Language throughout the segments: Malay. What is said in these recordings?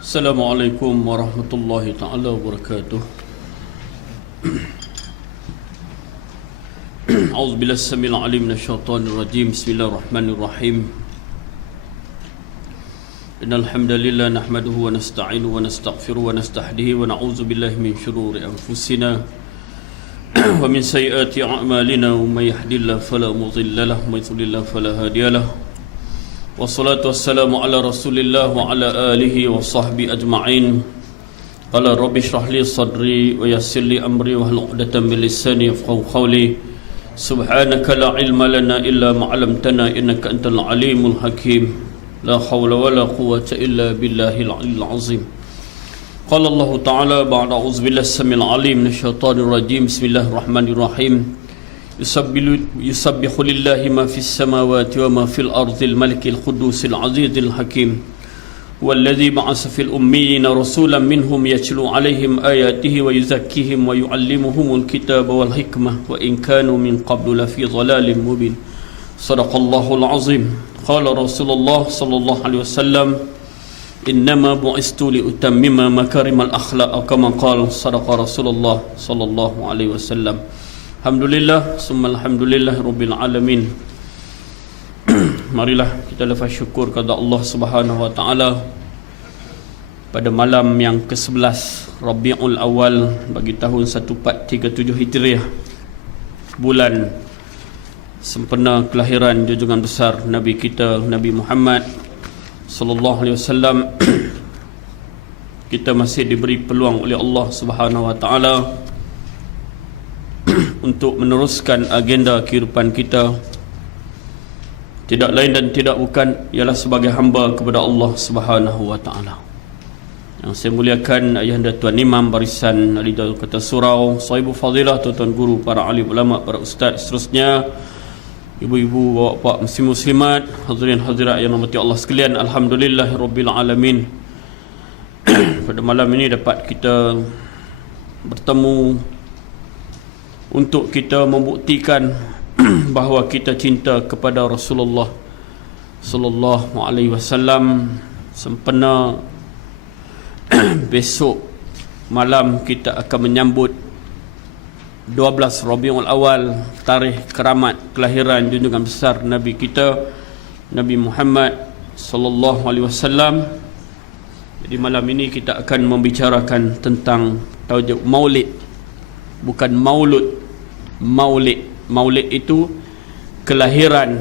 Assalamualaikum warahmatullahi ta'ala wabarakatuh. A'udzubillahi samil alim minasyaitonir rajim. Bismillahirrahmanirrahim. Innal hamdalillah nahmaduhu wa nasta'inuhu wa nastaghfiruhu wa nastahdihi wa na'udzu billahi min shururi anfusina wa min sayyiati a'malina. May yahdihillahu fala mudilla lahu wa may yudlil fala hadiya lahu. Wassalatu wassalamu ala rasulillah wa ala alihi wa sahbihi ajma'in. Qala rabbi shrah li sadri wa yassir li amri wa hlul 'uqdatam min lisani yafqahu qawli. Subhanaka la ilma lana illa ma 'allamtana innaka antal alimul hakim. La hawla wa la quwwata illa billahil 'aliyyil 'azim. Qala Allah ta'ala ba'da a'udzu billahi samil alim minasyaitonir rajim. Bismillahirrahmanirrahim. Yusabbihu lillahi ma fis samawati wa ma fil ardil malikil qudusil azizil hakim. Walladzi ba'atsa fil ummiyina rasulan minhum yatlu 'alaihim ayatihi wa yuzakkihim wa yu'allimuhumul kitaba wal hikmah wa in kanu min qablu lafi dhalalin mubin. Shadaqallahul azim. Qala Rasulullah sallallahu alaihi wasallam, innama bu'istu li utammima makarimal akhlaq, kama qala sadaqa Rasulullah sallallahu alaihi wasallam. Alhamdulillah, summa alhamdulillah rabbil alamin. Marilah kita lafaz syukur kepada Allah Subhanahu wa taala pada malam yang ke-11 Rabiul Awal bagi tahun 1437 Hijriah, bulan sempena kelahiran junjungan besar Nabi kita Nabi Muhammad sallallahu alaihi wasallam. Kita masih diberi peluang oleh Allah Subhanahu wa taala untuk meneruskan agenda kehidupan kita, tidak lain dan tidak bukan ialah sebagai hamba kepada Allah Subhanahu wa taala. Yang saya muliakan ayahanda tuan imam barisan Ali Daud Kota Surau, sahibu fadilah, tuan-tuan guru, para alim ulama, para ustaz, seterusnya, ibu-ibu, bapak-bapak, muslim-muslimat, hadirin hadirat yang dirahmati Allah sekalian. Alhamdulillahirabbil alamin. Pada malam ini dapat kita bertemu untuk kita membuktikan bahawa kita cinta kepada Rasulullah sallallahu alaihi wasallam. Sempena besok malam kita akan menyambut 12 Rabiul Awal, tarikh keramat kelahiran junjungan besar Nabi kita Nabi Muhammad sallallahu alaihi wasallam. Jadi malam ini kita akan membicarakan tentang tajuk Maulid, bukan maulud. Maulid itu kelahiran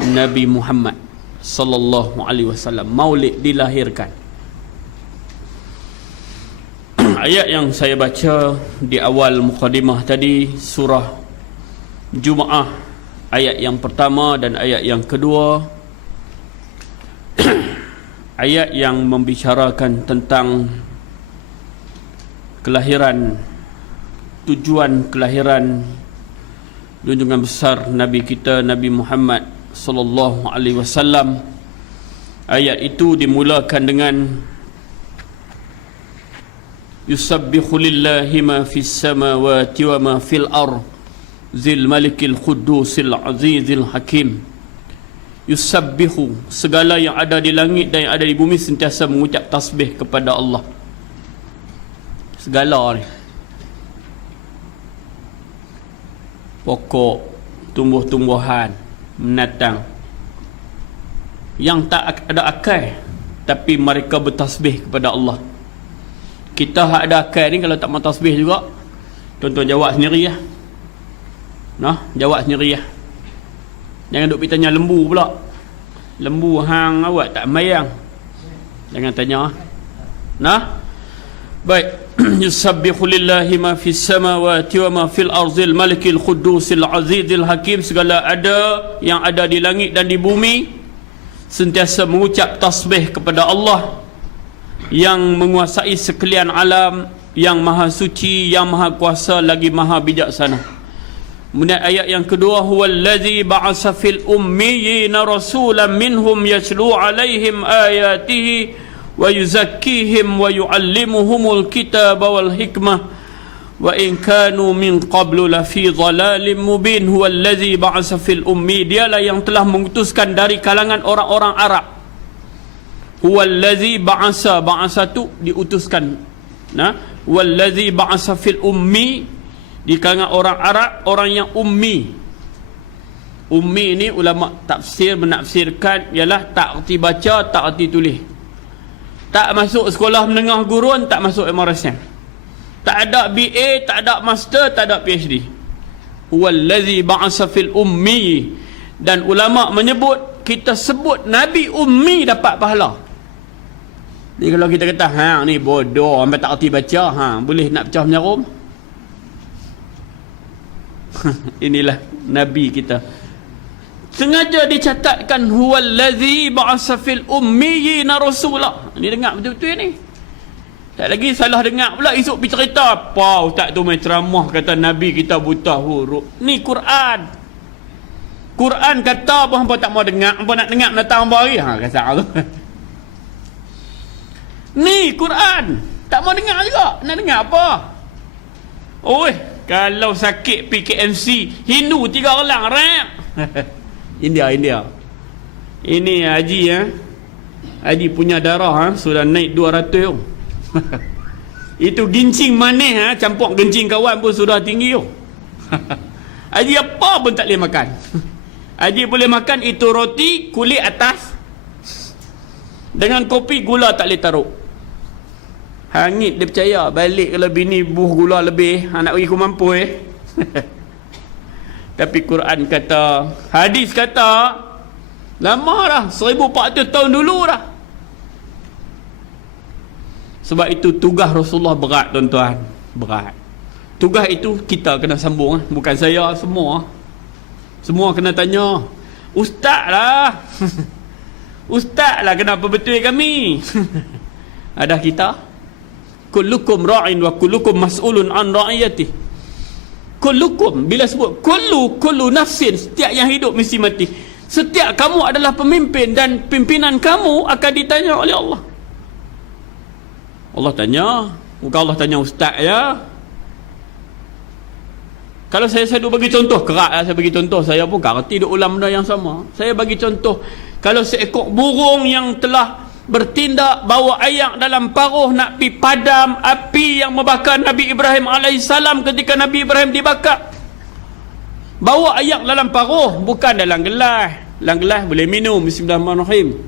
Nabi Muhammad sallallahu alaihi wasallam. Maulid dilahirkan. Ayat yang saya baca di awal mukadimah tadi, surah Jumu'ah ayat yang pertama dan ayat yang kedua, ayat yang membicarakan tentang kelahiran, tujuan kelahiran junjungan besar Nabi kita Nabi Muhammad sallallahu alaihi wasallam. Ayat itu dimulakan dengan yusabbihu lillahi ma fis samawati wa ma fil ard zil malikil qudusil azizil hakim. Yusabbihu, segala yang ada di langit dan yang ada di bumi sentiasa mengucap tasbih kepada Allah. Segala ni, pokok, tumbuh-tumbuhan, binatang yang tak ada akal, tapi mereka bertasbih kepada Allah. Kita hak ada akal ni kalau tak mau tasbih juga, tuan-tuan jawab sendiri lah. Nah, jawab sendiri lah. Jangan duk pergi tanya lembu pula. Lembu hang awak tak mayang. Jangan tanya. Nah, baik. Yusabbihu lillahi ma fis samawati wa ma fil ardil malikil qudusil azizil hakim. Segala yang ada di langit dan di bumi sentiasa mengucap tasbih kepada Allah yang menguasai sekalian alam, yang maha suci, yang maha kuasa lagi maha bijaksana. Kemudian ayat yang kedua, huwallazi ba'atsa fil ummiyina rasulan minhum yatlu 'alaihim ayatihi wa yuzakkihim wa yu'allimuhumul kitaba wal hikmah wa in kanu min qablu lafi dhalalin mubin. Huwallazi ba'atsa fil ummi, dialah yang telah mengutuskan dari kalangan orang-orang Arab. Huwallazi ba'asa tu diutuskan. Nah, wallazi ba'asa fil ummi, di kalangan orang Arab, orang yang ummi. Ummi ni ulama tafsir menafsirkan ialah tak erti baca, tak erti tulis. Tak masuk sekolah menengah gurun, tak masuk MRSM. Tak ada BA, tak ada master, tak ada PhD. Huwallazi ba'asa fil ummi. Dan ulama menyebut, kita sebut Nabi ummi dapat pahala. Ni kalau kita kata hang ni bodoh, sampai tak erti baca, boleh nak pecah menyarum. Inilah Nabi kita. Sengaja dicatatkan huwallazi ba'asa fil ummiyina rasulah. Ni dengar betul-betul ni. Tak lagi salah dengar pula esok pergi cerita apa ustaz tu main ceramah kata Nabi kita buta huruf. Ni Quran. Quran kata apa hangpa tak mau dengar, hangpa nak dengar datang hangpa hari. Kasar tu. Ni Quran. Tak mau dengar juga. Nak dengar apa? Oi, kalau sakit PKMC, Hindu 3 orang rap. India. Ini Haji Haji punya darah sudah naik 200 Itu gincing manis campur gincing kawan pun sudah tinggi Haji apa pun tak boleh makan. Haji boleh makan itu roti kulit atas dengan kopi gula tak boleh taruh. Hangit dia percaya balik kalau bini buh gula lebih nak bagi aku mampu Tapi Quran kata, hadis kata, lama dah 1400 tahun dulu dah. Sebab itu tugas Rasulullah berat tuan-tuan, berat. Tugas itu kita kena sambung, bukan saya, semua kena tanya. Ustaz lah Ustaz lah kenapa betul kami ada kita. Kullukum ra'in wa kullukum mas'ulun an ra'iyatih. Kullukum, bila sebut kullu nafsin, setiap yang hidup mesti mati. Setiap kamu adalah pemimpin dan pimpinan kamu akan ditanya oleh Allah. Allah tanya, bukan Allah tanya ustaz ya. Kalau saya duk bagi contoh, kerak lah saya bagi contoh, saya pun tak reti duk ulang benda yang sama. Saya bagi contoh, kalau seekor burung yang telah bertindak bawa ayak dalam paruh nak pi padam api yang membakar Nabi Ibrahim AS ketika Nabi Ibrahim dibakar. Bawa ayak dalam paruh, bukan dalam gelas. Dalam gelas boleh minum. Bismillahirrahmanirrahim.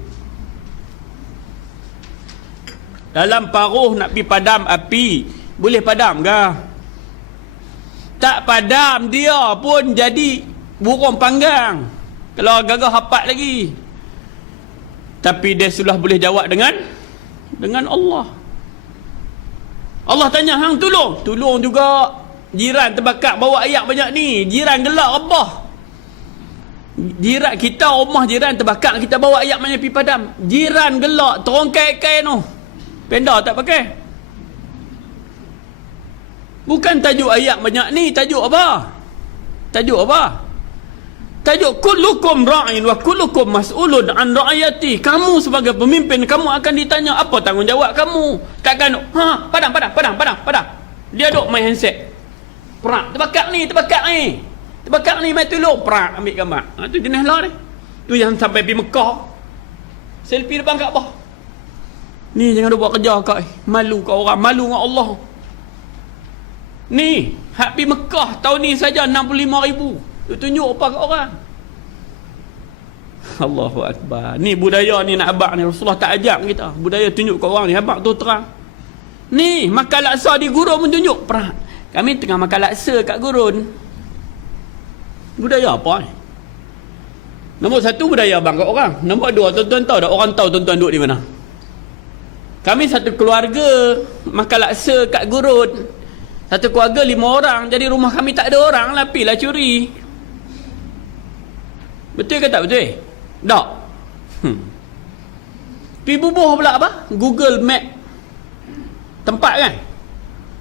Dalam paruh nak pi padam api, boleh padam ke? Tak padam, dia pun jadi burung panggang. Kalau gagah hapat lagi. Tapi dia sudah boleh jawab dengan Allah. Allah tanya, hang tolong juga jiran terbakar bawa ayak banyak ni. Jiran gelak rebah. Jiran kita, rumah jiran terbakar, kita bawa ayak banyak pergi padam. Jiran gelak, terongkai-kai tu. Penda tak pakai. Bukan tajuk ayak banyak ni, tajuk apa? Tajuk kullukum ra'in wa kullukum mas'ulun an ra'ayati. Kamu sebagai pemimpin, kamu akan ditanya apa tanggungjawab kamu. Takkan padam. Dia duk main handset. Perak, terbakar ni mai tolong. Perak, ambil gambar. Tu jenis lah ni. Tu yang sampai pergi Mekah. Selfie depan Kaabah. Ni jangan duk buat kerja kau. Malu kau orang, malu dengan Allah. Ni, hak pergi Mekah tahun ni saja 65,000. Tu tunjuk apa kat orang. Allahu Akbar. Ni budaya ni nak abang ni. Rasulullah tak ajak kita. Budaya tunjuk kat orang ni. Abang tu terang. Ni, makan laksa di gurun pun tunjuk. Perak. Kami tengah makan laksa kat gurun. Budaya apa ni? Nombor 1, budaya abang kat orang. Nombor 2, tuan-tuan tahu tak orang tahu tuan-tuan duduk di mana? Kami satu keluarga makan laksa kat gurun. Satu keluarga 5 orang. Jadi rumah kami tak ada orang lah. Pilah curi. Betul ke tak betul? Tak. Pergi bubuh pula apa? Google Map. Tempat kan?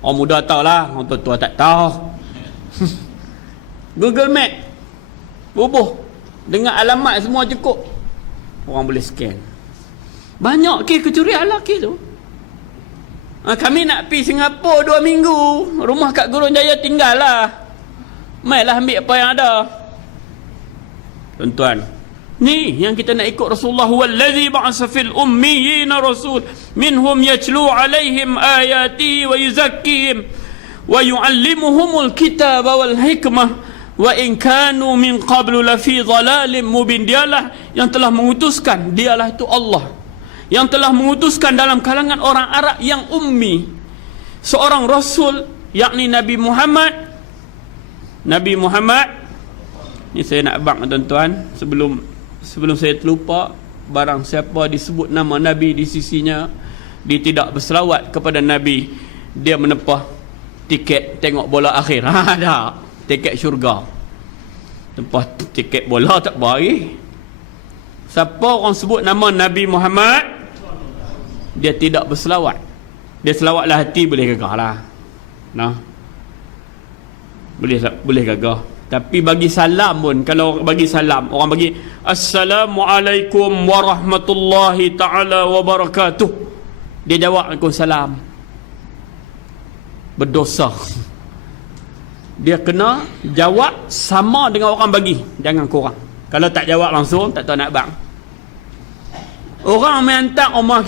Orang muda tahu lah. Orang tua-tua tak tahu. Google Map. Bubuh. Dengan alamat semua cukup. Orang boleh scan. Banyak kes kecurian lah kes tu. Kami nak pergi Singapura 2 minggu. Rumah kat Gurun Jaya tinggal lah. Mainlah ambil apa yang ada. Tuan-tuan, Ni yang kita nak ikut Rasulullah. Huwallazi ba'asa fil ummiyina rasul minhum yatlu alaihim ayatihi wa yuzakkihim wa yu'allimuhumul kitaba wal hikmah wa in kanu min qablu lafi dhalalin mubin. Dialah yang telah mengutuskan, dialah itu Allah yang telah mengutuskan dalam kalangan orang Arab yang ummi seorang rasul, yakni Nabi Muhammad. Nabi Muhammad ni saya nak abang tuan-tuan, sebelum saya terlupa, barang siapa disebut nama Nabi di sisinya, dia tidak berselawat kepada Nabi, dia menepah tiket tengok bola akhir. Dah tiket syurga. Tempah tiket bola tak bagi. Siapa orang sebut nama Nabi Muhammad, dia tidak berselawat. Dia selawatlah hati boleh gagah lah. Nah, boleh gagah. Tapi bagi salam pun, kalau bagi salam, orang bagi Assalamualaikum warahmatullahi ta'ala wabarakatuh, dia jawab Waalaikumsalam, berdosa. Dia kena jawab sama dengan orang bagi, jangan kurang. Kalau tak jawab langsung, tak tahu nak bang. Orang mentak rumah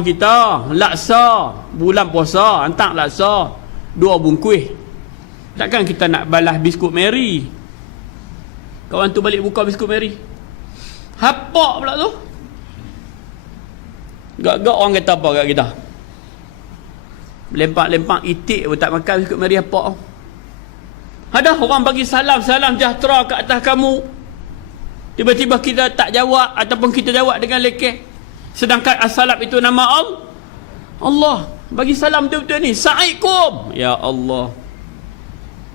kita, laksa bulan puasa, hantar laksa 2 bungkus. Takkan kita nak balas biskut Mary? Kawan tu balik buka biskut Mary, hapak pula tu. Gak-gak orang kata apa kat kita? Lempak-lempak itik pun tak makan biskut Mary hapak. Ada orang bagi salam sejahtera ke atas kamu, tiba-tiba kita tak jawab, ataupun kita jawab dengan lekeh, sedangkan as-salam itu nama Allah. Bagi salam betul-betul ni, Assalamualaikum, ya Allah.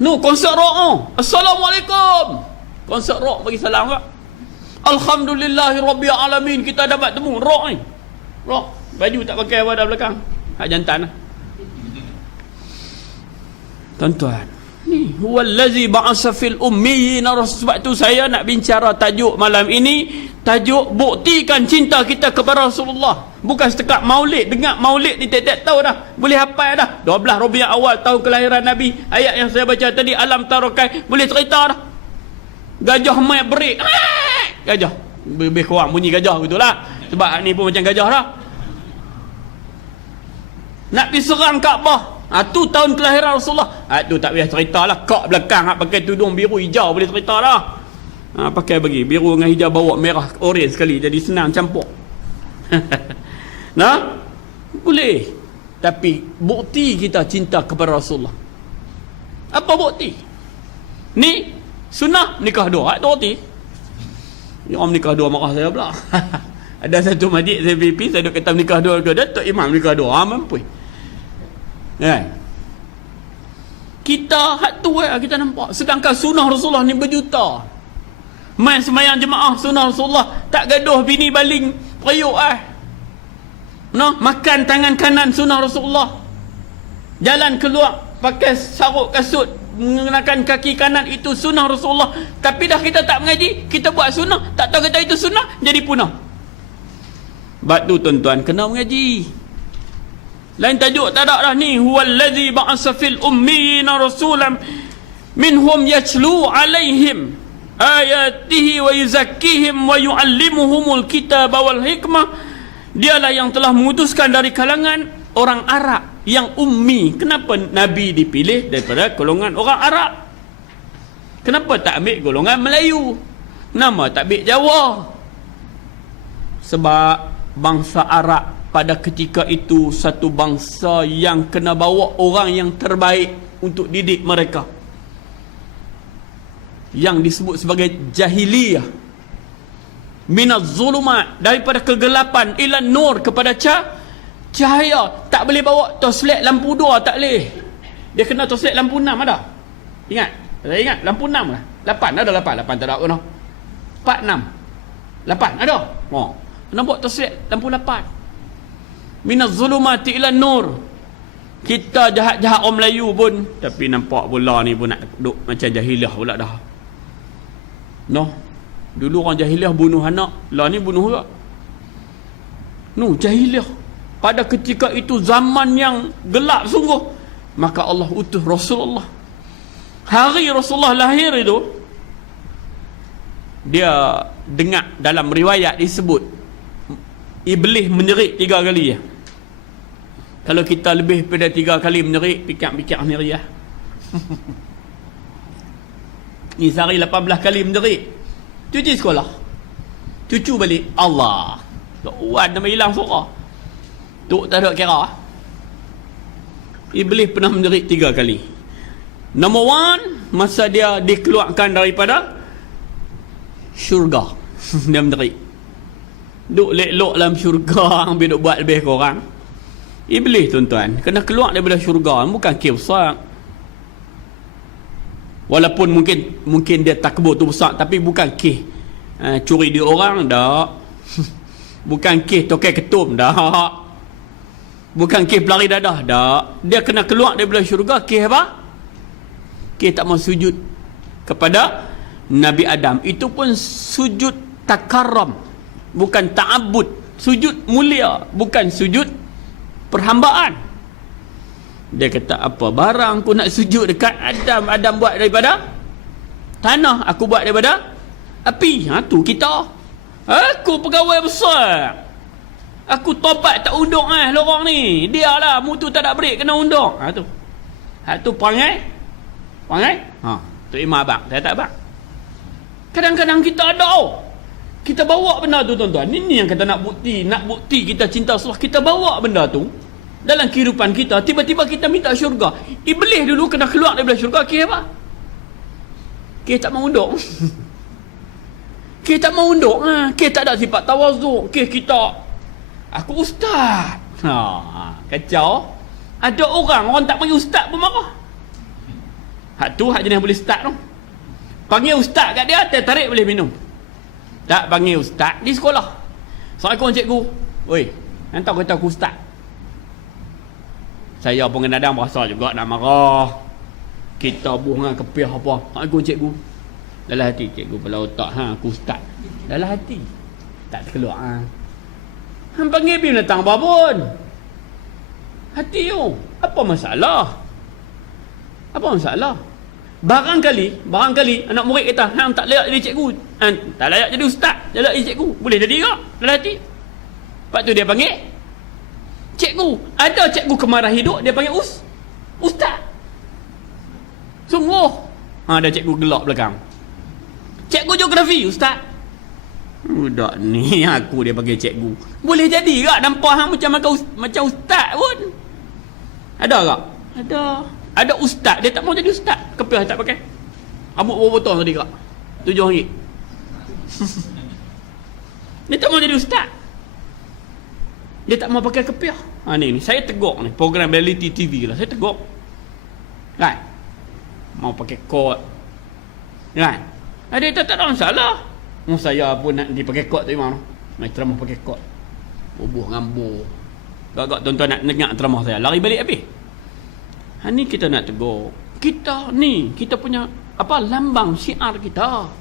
Konsert rock. Assalamualaikum. Konsert rock bagi salam tak? Alhamdulillahi Rabbil Alamin. Kita dapat temu rock ni. Rock. Baju tak pakai pada belakang. Hak jantan lah. Tuan-tuan, ni huwallazi ba'asa fil ummiyina rasul. Sebab tu saya nak bicara tajuk malam ini, tajuk buktikan cinta kita kepada Rasulullah. Bukan setakat maulid. Dengar maulid ni tiap-tiap tahun dah, boleh hafal dah. 12 Rabiul Awal tahun kelahiran Nabi, ayat yang saya baca tadi, alam tarokai, boleh cerita dah. Gajah main berik, gajah lebih kurang bunyi gajah begitulah, sebab ni pun macam gajah dah. Nak pergi serang Kaabah, tu tahun kelahiran Rasulullah. Tu tak payah cerita lah. Kak belakang pakai tudung biru hijau, boleh cerita dah. Pakai bagi biru dengan hijau, bawa merah oren sekali, jadi senang campur. Nah, boleh. Tapi bukti kita cinta kepada Rasulullah, apa bukti? Ni sunnah nikah dua, itu bukti. Orang nikah dua marah saya pula. Ada satu majlis saya pipi, saya duk kata nikah dua ke Datuk Imam nikah dua, mampu. Kita hak tu kita nampak. Sedangkan sunnah Rasulullah ni berjuta. Main semayang jemaah sunnah Rasulullah, tak gaduh bini baling periuk makan tangan kanan sunnah Rasulullah. Jalan keluar pakai saruk kasut mengenakan kaki kanan, itu sunnah Rasulullah. Tapi dah kita tak mengaji, kita buat sunnah, tak tahu kata itu sunnah, jadi punah. Bab tu tuan-tuan kena mengaji. Lain tajuk tak ada dah ni. Huwallazi ba'asa fil ummiyina rasulan minhum yatlu alaihim ayatihi wa yuzakkihim wa yu'allimuhumul kitaba wal hikmah. Dialah yang telah mengutuskan dari kalangan orang Arab yang ummi. Kenapa Nabi dipilih daripada golongan orang Arab? Kenapa tak ambil golongan Melayu? Kenapa tak ambil Jawa? Sebab bangsa Arab pada ketika itu satu bangsa yang kena bawa orang yang terbaik untuk didik mereka, yang disebut sebagai jahiliyah. Minaz zulumat, daripada kegelapan, ila nur, kepada cahaya. Tak boleh bawa toslet lampu 2, tak boleh. Dia kena toslet lampu 6 ada. Ingat? Saya ingat lampu 6 lah. 8 ada, 8 tak ada apa. 4, 6 8 ada. Kena buat toslet lampu 8. Minaz zulumati ila nur. Kita jahat-jahat orang Melayu pun, tapi nampak bola ni pun nak duk macam jahiliah pula dah. Dulu orang jahiliah bunuh anak, lah ni bunuh juga. Jahiliah. Pada ketika itu zaman yang gelap sungguh, maka Allah utus Rasulullah. Hari Rasulullah lahir itu, dia dengar dalam riwayat disebut Iblis menjerit 3 kali ya. Kalau kita lebih pada 3 kali menjerit, pikir-pikir sendiri ya. Ni sehari 18 kali menjerit, cuci sekolah, cucu balik, Allah Wan nama hilang suara tu, tak ada kira. Iblis pernah menjerit 3 kali. Number 1, masa dia dikeluarkan daripada syurga. Dia menjerit, duk lelok dalam syurga, ambil duk buat lebih korang. Iblis tuan-tuan kena keluar daripada syurga, bukan kes besar. Walaupun mungkin dia takbur tu besar, tapi bukan kes curi di orang dah. Bukan kes tokai ketum dah. Bukan kes pelari dadah dah. Dia kena keluar daripada syurga. Kes apa? Kes tak mau sujud kepada Nabi Adam. Itu pun sujud takarram, bukan ta'abud. Sujud mulia, bukan sujud perhambaan. Dia kata, apa barang aku nak sujud dekat Adam? Adam buat daripada tanah, aku buat daripada api. Tu kita. Aku pegawai besar, aku tobat tak undang lorong ni. Dia lah mutu tak nak break, kena undang. Tu perangai. Tu imam abang, saya tak abang. Kadang-kadang kita ada, kita bawa benda tu tuan-tuan. Ini yang kata nak bukti kita cinta Allah. Kita bawa benda tu dalam kehidupan kita. Tiba-tiba kita minta syurga. Iblis dulu kena keluar daripada syurga. Kes apa? Kes tak mau undang. Kes tak mau undang. Kes tak ada sifat tawazuk. Kes kita, aku ustaz. Kacau. Ada orang tak panggil ustaz pun marah. Hak tu hak jenis boleh start tu. Panggil ustaz kat dia, tarik boleh minum. Tak panggil ustaz di sekolah. Assalamualaikum cikgu. Oi, hantar kata aku ustaz. Saya pun kadang-kadang berasa juga nak marah. Kita buh dengan kepiah apa. Assalamualaikum cikgu. Dalam hati, cikgu kepala otak, aku ustaz. Dalam hati tak keluar. Hang panggil pergi datang apa pun. Hati tu, apa masalah? Apa masalah? Barangkali anak murid kata, hang tak layak jadi cikgu, tak layak jadi ustaz, tak layak jadi cikgu. Boleh jadi tak? Dalam hati. Lepas tu dia panggil cikgu. Ada cikgu kemarah hidup, dia panggil ustaz. Sungguh. Ada cikgu gelak belakang. Cikgu geografi, ustaz. Budak ni aku dia panggil cikgu. Boleh jadi tak nampak hang macam ustaz pun? Ada tak? Ada ustaz, dia tak mau jadi ustaz. Kepiah tak pakai. Rambut berapa potong tadi kak? RM7. Dia tak mau jadi ustaz. Dia tak mau pakai kepiah. Ni saya tegur ni, program reality TV lah. Saya tegur. Kan? Mau pakai kot. Kan? Dia tak ada masalah. Saya pun nak dipakai kot tu memang. Nak ceramah pakai kot. Bubuh ngambur. Gak-gak tuan-tuan nak dengar ceramah saya, lari balik habis. Ni kita nak tegur. Kita punya lambang syiar kita.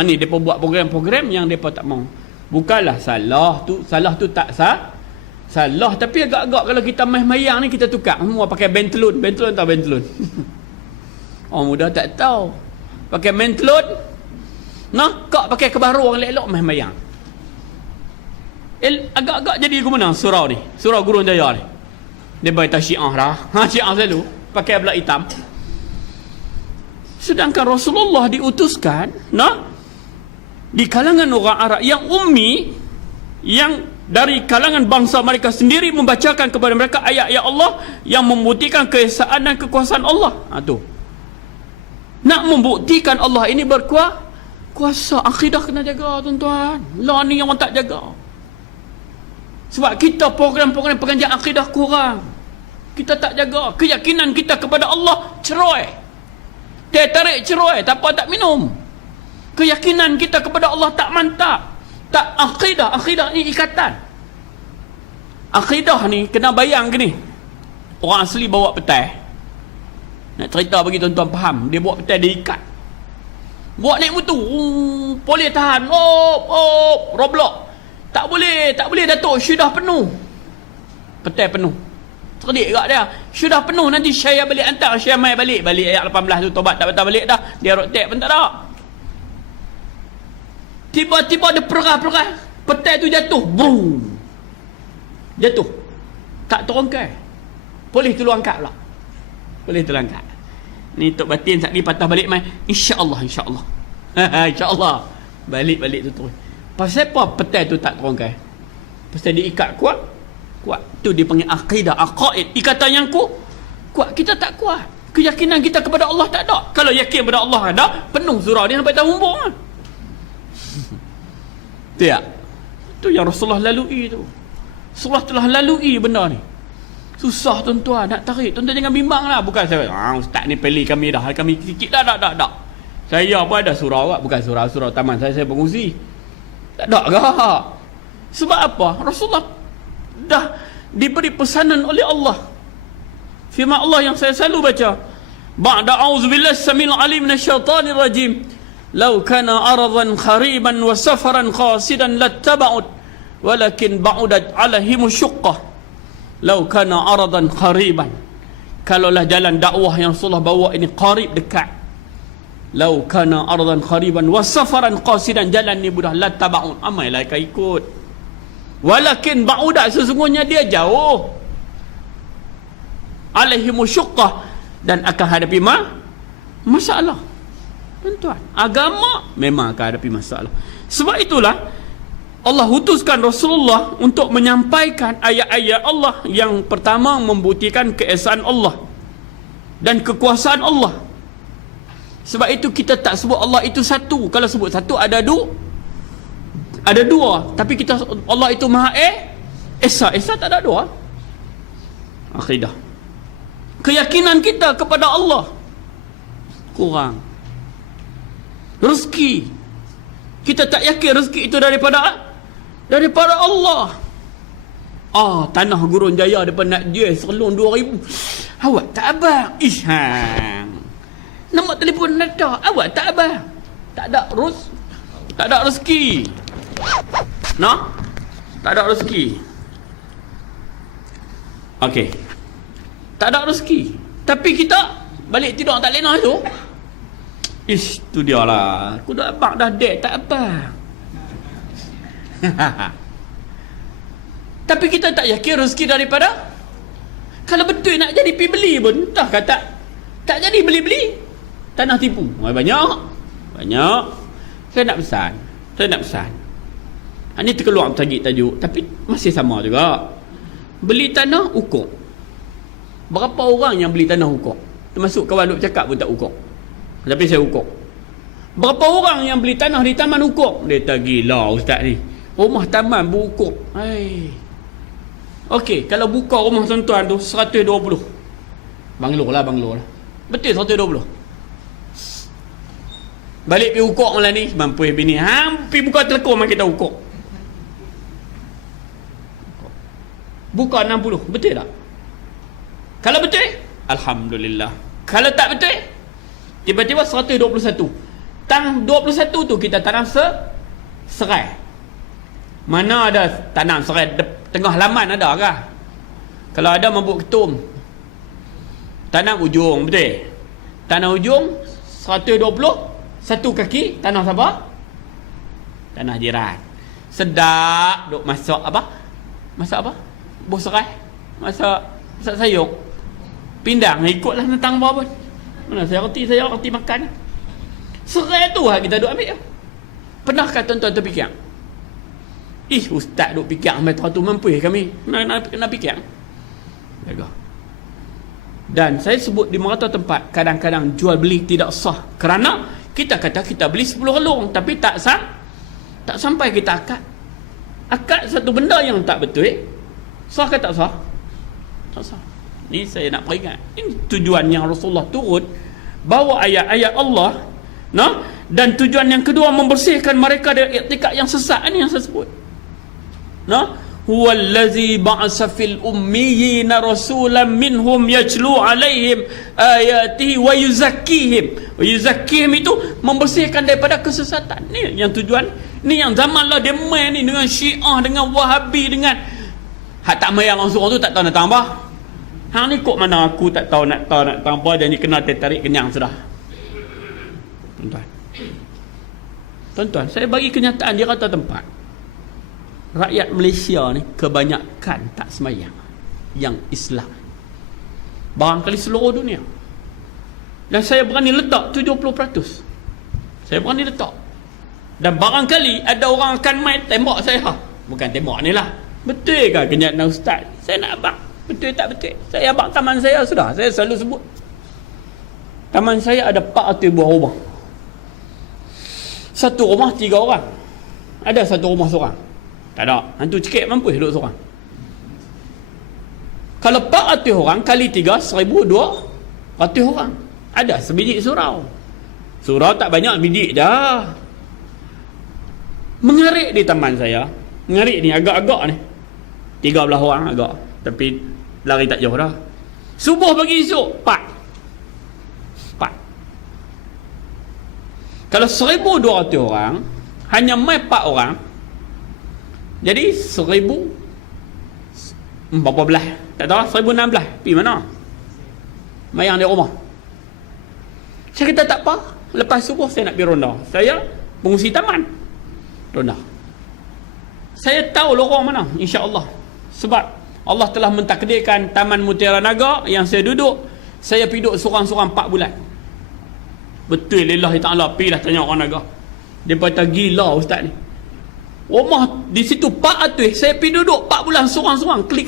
Ni depa buat program-program yang depa tak mau. Bukanlah salah tu tak salah, tapi agak-agak kalau kita mayang ni kita tukar. Semua pakai bentelun tahu bentelun. Orang muda tak tahu. Pakai bentelun. Kak pakai kebaru orang elok mayang. Agak-agak jadi gimana surau ni? Surau Gurun Jaya ni. Dia baita syiah dah. Syiah selalu pakai belak hitam. Sedangkan Rasulullah diutuskan di kalangan orang Arab yang ummi, yang dari kalangan bangsa mereka sendiri membacakan kepada mereka ayat-ayat Allah yang membuktikan keesaan dan kekuasaan Allah. Tu. Nak membuktikan Allah ini berkuasa, akidah kena jaga tuan-tuan. Lah ni yang orang tak jaga. Sebab kita program-program pengajian akidah kurang. Kita tak jaga. Keyakinan kita kepada Allah ceroy. Dia tarik ceroy, tak apa tak minum. Keyakinan kita kepada Allah tak mantap. Tak akidah ni ikatan. Akidah ni kena bayang gini. Orang asli bawa petai. Nak cerita bagi tuan-tuan faham, dia bawa petai, dia ikat. Buat naik mutu, boleh tahan. Roblok. Tak boleh Datuk, sudah penuh. Petai penuh. Cerdik kat dia. Sudah penuh, nanti saya balik hantar, saya mai balik ayat 18 tu, tobat tak patah balik dah. Dia rotek pun tak ada. Tiba-tiba ada perah. Petai tu jatuh. Boom. Jatuh. Tak terangkai. Boleh tolong angkat pula. Boleh tolong angkat. Ni Tok Batin sekali patah balik mai. InsyaAllah. InsyaAllah. Balik tu terus. Pasal apa petai tu tak terangkai? Pasal dia ikat kuat. Tu dia panggil akidah, aqaid. Ikatan yang kuat. Kita tak kuat. Keyakinan kita kepada Allah tak ada. Kalau yakin kepada Allah ada, penuh surah dia sampai tahun humbung. Tak? Itu yang Rasulullah lalui tu. Rasulullah telah lalui benda ni. Susah tuan-tuan nak tarik. Tuan-tuan jangan bimbang lah. Bukan saya, ustaz ni pilih kami dah. Kami sikit dah. Tak. Saya pun ada surah awak. Bukan surah taman saya berkongsi. Tak ada ke? Sebab apa? Rasulullah dah diberi pesanan oleh Allah. Firman Allah yang saya selalu baca. Ba'da a'udzubillahi samil alim minasyaitanir rajim. Law kana aradan khariban wa safaran qasidan lattaba'ud walakin ba'udat 'alaihim syuqqah. Law kana aradan khariban. Kalaulah jalan dakwah yang Rasulullah bawa ini qarib, dekat. Law kana aradan khariban wa safaran qasidan, jalan ni mudah, lattaba'ud, amailah kau ikut. Walakin ba'udat, sesungguhnya dia jauh. 'Alaihim syuqqah, dan akan hadapi masalah. Tuan-tuan, agama memang akan hadapi masalah. Sebab itulah Allah utuskan Rasulullah untuk menyampaikan ayat-ayat Allah yang pertama membuktikan keesaan Allah dan kekuasaan Allah. Sebab itu kita tak sebut Allah itu satu. Kalau sebut satu ada dua. Tapi kita Allah itu Maha Esa tak ada dua. Akidah. Keyakinan kita kepada Allah kurang. Rezeki, kita tak yakin rezeki itu daripada Allah. Tanah Gurun Jaya depan nak jual serlung 2,000. Awak tak abang. Ishang. Nombor telefon ada. Awak tak abang. Tak ada rezeki. Tak ada rezeki. Okey. Tak ada rezeki. Tapi kita balik tidur tak lena tu. Tu dia lah. Aku dah abang dah dek tak apa. Tapi kita tak yakin rezeki daripada. Kalau betul nak jadi pergi beli pun entah kata tak jadi beli-beli. Tanah tipu. Banyak. Saya nak pesan. Ini terkeluar tajuk. Tapi masih sama juga. Beli tanah ukur. Berapa orang yang beli tanah ukur? Termasuk kawan duk cakap pun tak ukur. Tapi saya ukur. Berapa orang yang beli tanah di taman ukur? Dia tak gila ustaz ni. Rumah taman berukur. Okey, kalau buka rumah tuan-tuan tu 120. Banglo lah. Betul 120. Balik pergi ukur malam ni, mampu bini. Pergi buka telekom kita ukur. Buka 60. Betul tak? Kalau betul, alhamdulillah. Kalau tak betul, tiba-tiba 121. Tang 21 tu kita tanam serai. Mana ada tanam serai tengah laman ada ke? Kalau ada mabuk ketum. Tanam ujung, betul? Tanam ujung 120, satu kaki tanah siapa? Tanah jiran. Sedap duk masak apa? Masak apa? Buah serai. Masak sayur. Pindang ikutlah tentang bawah pun. Mana saya reti makan. Serai tu lah kita duk ambil. Pernahkah tuan-tuan terfikir? Ustaz duk fikir sampai tu mampu kami. Nak fikir. Jaga. Dan saya sebut di merata tempat, kadang-kadang jual beli tidak sah. Kerana kita kata kita beli 10 relung, tapi tak sampai kita akad. Akad satu benda yang tak betul. Sah ke tak sah? Tak sah. Ni saya nak peringat. Ini tujuan yang Rasulullah turun bawa ayat-ayat Allah, dan tujuan yang kedua membersihkan mereka dari iktikad yang sesat. Ini yang saya sebut. Huwallazi ba'asa fil ummiyina rasulan minhum yajlu alaihim ayatihi wa yuzakkihim. Wa yuzakkihim itu membersihkan daripada kesesatan. Ni yang tujuan. Ni yang zaman lah dia main ni dengan Syiah, dengan Wahabi, dengan hak tak mayang orang suruh tu tak tahu nak tambah. Hang ni kok mana aku tak tahu nak tambah, jadi kena tertarik kenyang sudah. Tuan-tuan. Tuan-tuan, saya bagi kenyataan di rata tempat. Rakyat Malaysia ni kebanyakan tak semayang yang Islam. Barangkali seluruh dunia. Dan saya berani letak 70%. Saya berani letak. Dan barangkali ada orang akan main tembak saya. Bukan tembak ni lah. Betul ke kenyataan ustaz? Saya nak abang. Betul tak betul? Saya abang taman saya sudah. Saya selalu sebut. Taman saya ada 400 buah rumah. Satu rumah 3 orang. Ada satu rumah seorang? Tak ada. Hantu cekik mampu duduk seorang. Kalau 400 orang kali 3, 1,200 orang. Ada sebiji surau. Surau tak banyak bidik dah. Mengarik di taman saya. Mengarik ni agak-agak ni 13 orang agak. Tapi lari tak jauh dah. Subuh pagi esok 4. Kalau 1,200 orang, hanya mai 4 orang, jadi 1,000 berapa belah? Tak tahu, 1,016. Pergi mana? Mayang di rumah. Saya kata tak apa. Lepas subuh saya nak pergi ronda. Saya pengurusi taman. Ronda. Saya tahu lorong mana, insya-Allah. Sebab Allah telah mentakdirkan Taman Mutiara Naga yang saya duduk, saya pergi duduk seorang-seorang 4 bulan. Betul lillahi ta'ala. Pergilah tanya orang Naga. Dia kata gila ustaz ni. Rumah di situ 400. Saya pergi duduk 4 bulan seorang-seorang. Klik.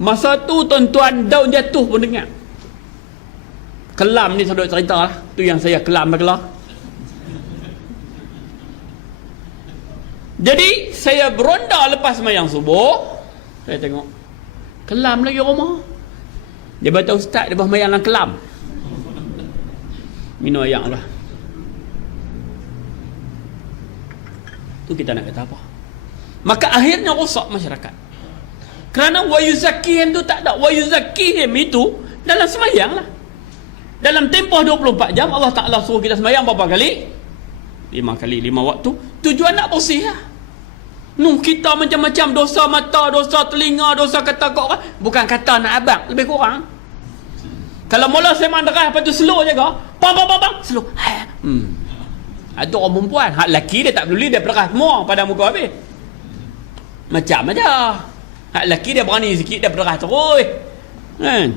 Masa tu tuan-tuan daun jatuh pun dengar. Kelam ni saya duk cerita lah. Tu yang saya kelam berkelah. Jadi saya beronda lepas sembahyang subuh. Saya tengok kelam lagi rumah. Dia kata ustaz dia sembahyang dalam kelam. Minum ayak lah. Tu kita nak kata apa? Maka akhirnya rosak masyarakat. Kerana wayuzakihim tu tak ada. Wayuzakihim itu dalam sembahyang lah. Dalam tempoh 24 jam Allah Ta'ala suruh kita sembahyang berapa kali? 5 kali, 5 waktu. Tujuan nak bersih lah. Kita macam-macam dosa mata, dosa telinga, dosa kata kau orang. Bukan kata nak abang, lebih kurang. Kalau mula saya mandarah, lepas tu slow je kau. Bang, slow. Ada orang perempuan, hak lelaki dia tak peduli, dia perah semua pada muka habis. Macam aja. Hak lelaki dia berani sikit, dia perah terus. Kan?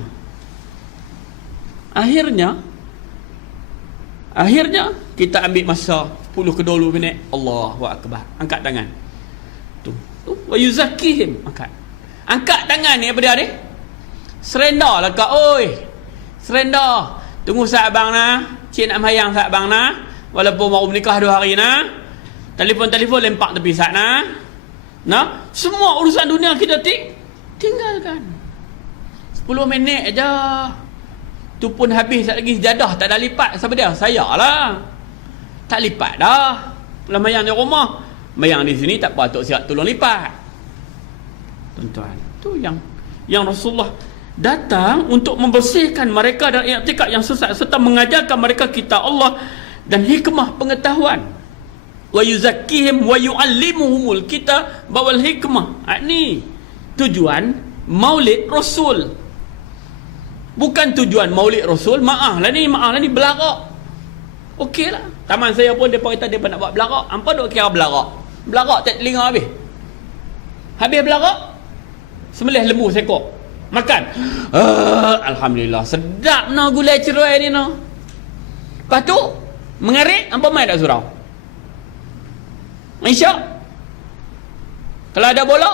Akhirnya kita ambil masa 10 ke 20 minit. Allahu akbar. Angkat tangan. Tu wa yuzakihim. Angkat tangan ni apa dia ni? Serenda lah kak oi. Serenda. Tunggu saat abang nah. Cik nak mayang saat abang nah. Walaupun baru menikah 2 hari nah. Telefon lempak tepi saat nah. Nah, semua urusan dunia kita tinggalkan. 10 minit aja. Tu pun habis lagi sejadah tak ada lipat. Siapa dia? Saya lah. Tak lipat dah. Kalau mayang di rumah, mayang di sini tak patut siap tolong lipat. Tuan-tuan, tu yang Rasulullah datang untuk membersihkan mereka dari i'tikad yang sesat serta mengajarkan mereka kitab Allah dan hikmah pengetahuan. Wa yuzakkihim wa yu'allimuhumul kitab wal hikmah. Ni tujuan Maulid Rasul. Bukan tujuan Maulid Rasul, maaf lah ni belarak. Okey lah. Taman saya pun dia kata dia nak buat belarak. Hampa duk kira belarak. Belarak tak telinga habis. Habis belarak, sembelih lembu seekor. Makan. Alhamdulillah, sedap no gulai cerai ni no. Lepas tu mengarik, hampa main tak surau? Insya. Kalau ada bola,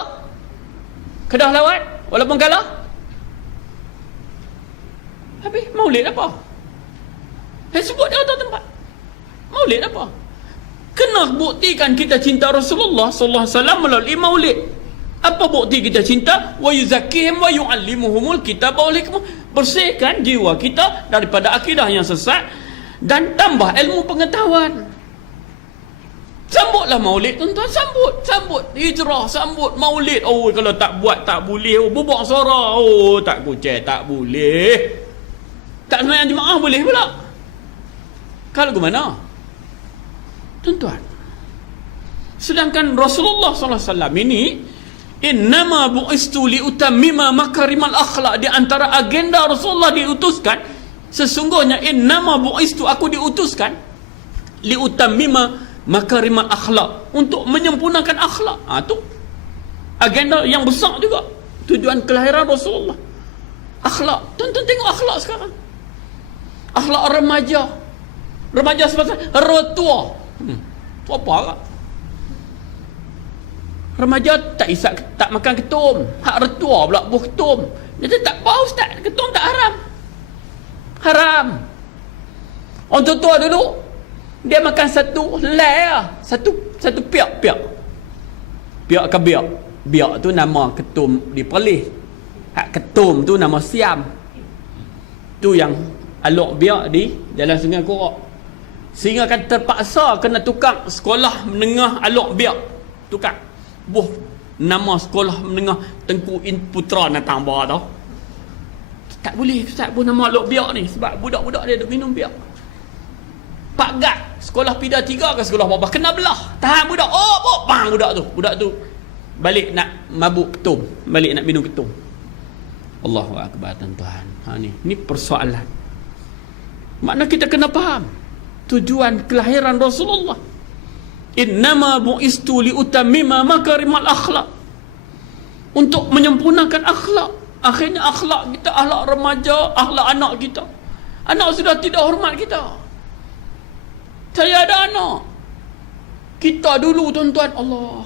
Kedah lawat walaupun kalah. Habis Maulid apa? Saya sebut dia atas tempat. Maulid apa? Kena buktikan kita cinta Rasulullah sallallahu alaihi wasallam melalui Maulid. Apa bukti kita cinta? Wa yuzakkihim wa yu'allimuhumul kitab wal hikmah. Bersihkan jiwa kita daripada akidah yang sesat dan tambah ilmu pengetahuan. Sambutlah Maulid tuan-tuan, sambut hijrah, sambut Maulid. Oh kalau tak buat tak boleh. Oh bubak suara. Oh tak kucing tak boleh. Tak sembahyang jemaah boleh pula. Kalau ke mana? Tuan-tuan. Sedangkan Rasulullah sallallahu alaihi wasallam ini innama bu'istu liutammima makarimal akhlak, di antara agenda Rasulullah diutuskan, sesungguhnya innama bu'istu, aku diutuskan liutammima makarimal akhlak, untuk menyempurnakan akhlak. Tu agenda yang besar juga, tujuan kelahiran Rasulullah. Akhlak, tonton tengok akhlak sekarang, akhlak remaja sebab tua. Tu apa lah? Remaja tak isap, tak makan ketum. Hak retua pula buah ketum. Dia tak apa ustaz, ketum tak haram. Orang tua dulu dia makan satu helai lah, satu piak ke biak tu nama ketum di Perlis. Hak ketum tu nama siam. Tu yang alok biak di Jalan Sungai Korak. Sehingga kan terpaksa kena tukar sekolah menengah alok biak. Tukar nama sekolah menengah Tengku Putra Natang Bawah tau. Tak boleh ustaz pun nama alok biak ni, sebab budak-budak dia duk minum biak. Pak Gad sekolah Pida 3 ke sekolah bawah kena belah, tahan budak. Bang budak tu balik nak mabuk ketum, balik nak minum ketum. Allahu akbar tuan-tuan. Ni persoalan. Makna kita kena faham tujuan kelahiran Rasulullah. Innama bu'istu liutammima makarimal akhlak, untuk menyempurnakan akhlak. Akhirnya akhlak kita, akhlak remaja, akhlak anak kita. Anak sudah tidak hormat kita. Saya ada anak. Kita dulu tuan-tuan, Allah,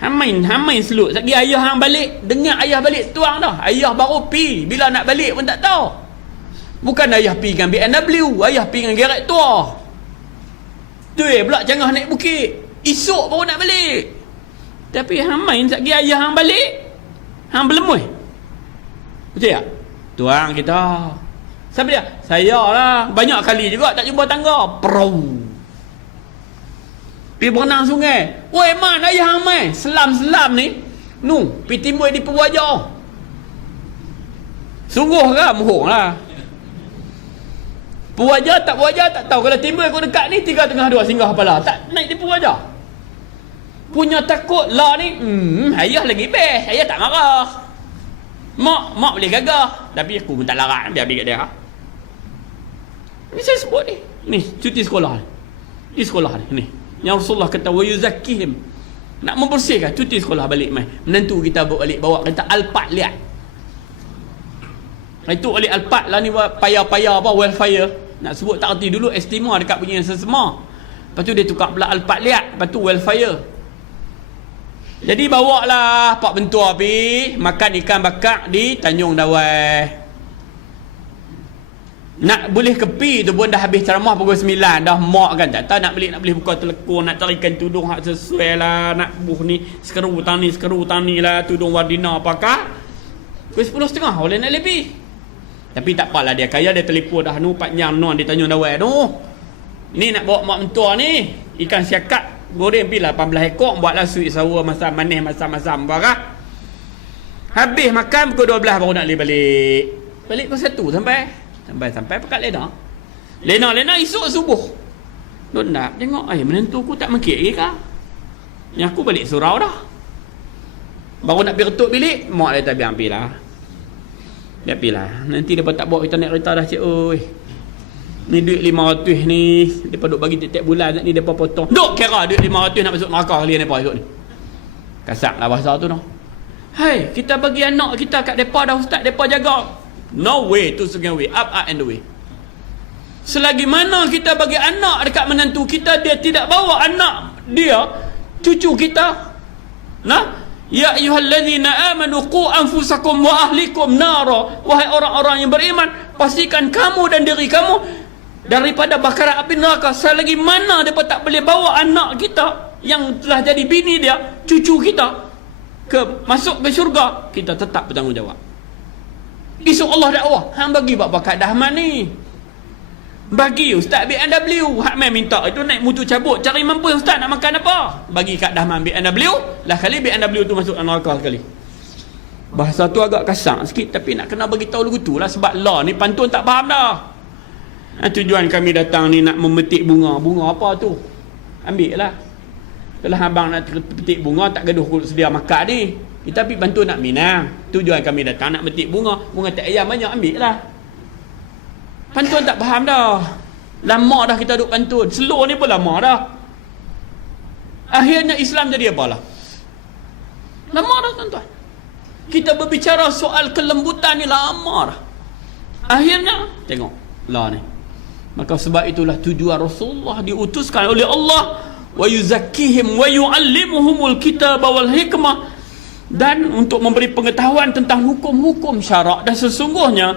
Hamain selut. Sekali ayah hang balik, dengar ayah balik tuang dah. Ayah baru pi, bila nak balik pun tak tahu. Bukan ayah pi dengan BMW, ayah pi dengan gerek tua. Tu pula jangan naik bukit, esok baru nak balik. Tapi hang main sekali ayah hang balik, hang belemui. Betul tak? Tuang kita. Siapa dia? Saya lah. Banyak kali juga tak jumpa tangga. Pergi berenang sungai. Oi man, ayah hang mai. Selam ni. Pergi timbul di Purwaja. Sungguh ke? Mohong lah. Purwaja tak tahu. Kalau timbul aku dekat ni 3.2 singgah kepala. Tak naik di Purwaja. Punya takut lah ni. Ayah lagi best. Ayah tak marah. Mak boleh gagah. Tapi aku pun tak larang. Dia ambil kat dia. Ni saya sebut ni. Ni cuti sekolah. Di sekolah ni. Yang Rasulullah kata wa yuzakkihim. Nak membersihkan, cuti sekolah balik mai. Menantu kita bawa kereta Alphard lihat. Itu oleh Alphard lah ni payah-payah apa, wildfire. Nak sebut tak erti dulu Estima dekat punya Sesema. Lepas tu dia tukar pula Alphard lihat. Lepas tu wildfire. Jadi bawa lah Pak Bentua pergi makan ikan bakar di Tanjung Dawai. Nak boleh kepi tu pun dah habis ceramah pukul 9. Dah mak kan tak tahu nak beli buka telekor, nak tarikan tudung hak sesuai lah, nak buh ni sekeru tani lah, tudung wardina apakah. Pukul 10.30 boleh nak lebih. Tapi tak apalah, dia kaya, dia telefon dah Pak Nyam non di Tanjung Dawai ni nak bawa mak mentua ni ikan siakap goreng pilah 18 ekor, buatlah suit sawa masam manis masam barak. Habis makan pukul 12 baru nak balik pukul 1 sampai pekat Lena esok subuh. Nak tengok menantu aku tak mengkik lagi kah? Yang aku balik surau dah. Baru nak pergi retuk bilik, mak dia tak biar ambil lah. Nanti dia tak bawa kita naik kereta dah cik oi. Ni duit 500 ni depa duk bagi tiap bulan ni depa potong. Duk kira duit 500 nak masuk neraka kali depa esok ni. Kasarlah bahasa tu noh. Hai, kita bagi anak kita kat depa dah ustaz, depa jaga. No way to second way, up and the way. Selagi mana kita bagi anak dekat menantu kita, dia tidak bawa anak dia, cucu kita. Ya ayyuhallazina amanu qu anfusakum wa ahlikum nara. Wahai orang-orang yang beriman, pastikan kamu dan diri kamu daripada bakaran api neraka. Selagi mana dia tak boleh bawa anak kita yang telah jadi bini dia, cucu kita masuk ke syurga, kita tetap bertanggungjawab. Esok Allah dakwah, hang bagi buat bakat dahman ni. Bagi ustaz BMW, hak main minta itu naik motor cabut, cari mampu ustaz nak makan apa? Bagi kat dahman BMW, lah kali BMW tu masuk neraka sekali. Bahasa tu agak kasar sikit, tapi nak kena bagi tahu lagu tu lah, sebab lah ni pantun tak faham dah. Tujuan kami datang ni nak memetik bunga apa tu? Ambil lah. Kalau abang nak petik bunga, tak gaduh sedia makan ni. Kita pergi bantu nak minang. Tujuan kami datang nak metik bunga tak ayam banyak, ambil lah. Pantun tak faham dah. Lama dah kita duk pantun. Slow ni pun lama dah. Akhirnya Islam jadi apalah? Lama dah tuan-tuan. Kita berbicara soal kelembutan ni lama dah. Akhirnya tengok lah ni. Maka sebab itulah tujuan Rasulullah diutuskan oleh Allah, wa yuzakkihim wa yuallimuhumul kitaba wal hikmah, dan untuk memberi pengetahuan tentang hukum-hukum syarak. Dan sesungguhnya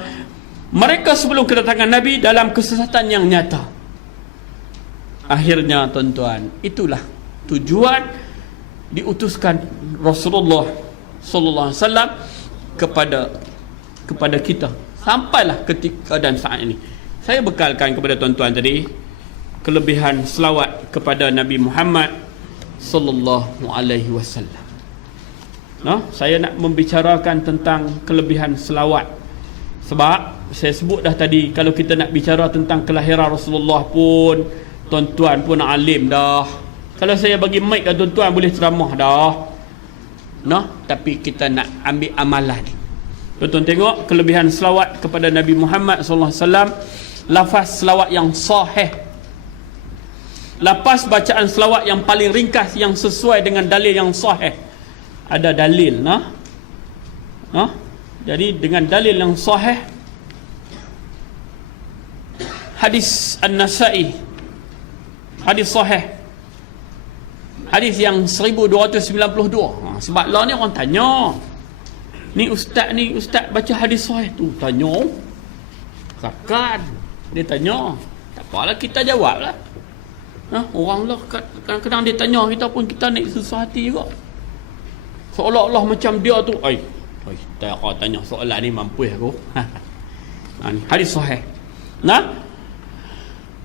mereka sebelum kedatangan Nabi dalam kesesatan yang nyata. Akhirnya tuan-tuan, itulah tujuan diutuskan Rasulullah sallallahu alaihi wasallam kepada kita sampailah ketika dan saat ini. Saya bekalkan kepada tuan-tuan tadi kelebihan selawat kepada Nabi Muhammad sallallahu alaihi wasallam. Saya nak membicarakan tentang kelebihan selawat. Sebab saya sebut dah tadi, kalau kita nak bicara tentang kelahiran Rasulullah pun, tuan-tuan pun nak alim dah. Kalau saya bagi mic kat tuan-tuan boleh ceramah dah. Tapi kita nak ambil amalan. Tuan-tuan tengok kelebihan selawat kepada Nabi Muhammad sallallahu alaihi wasallam. Lafaz selawat yang sahih, lafaz bacaan selawat yang paling ringkas, yang sesuai dengan dalil yang sahih. Ada dalil jadi dengan dalil yang sahih, hadis An-Nasa'i, hadis sahih, hadis yang 1292. Sebab lah ni orang tanya, ni ustaz baca hadis sahih tu, tanya takkan dia tanya, tak apalah kita jawab lah. Orang lah kadang-kadang dia tanya kita pun kita naik susah hati juga, seolah-olah macam dia tu tak tanya soalan ni mampu aku. Hadis sahih.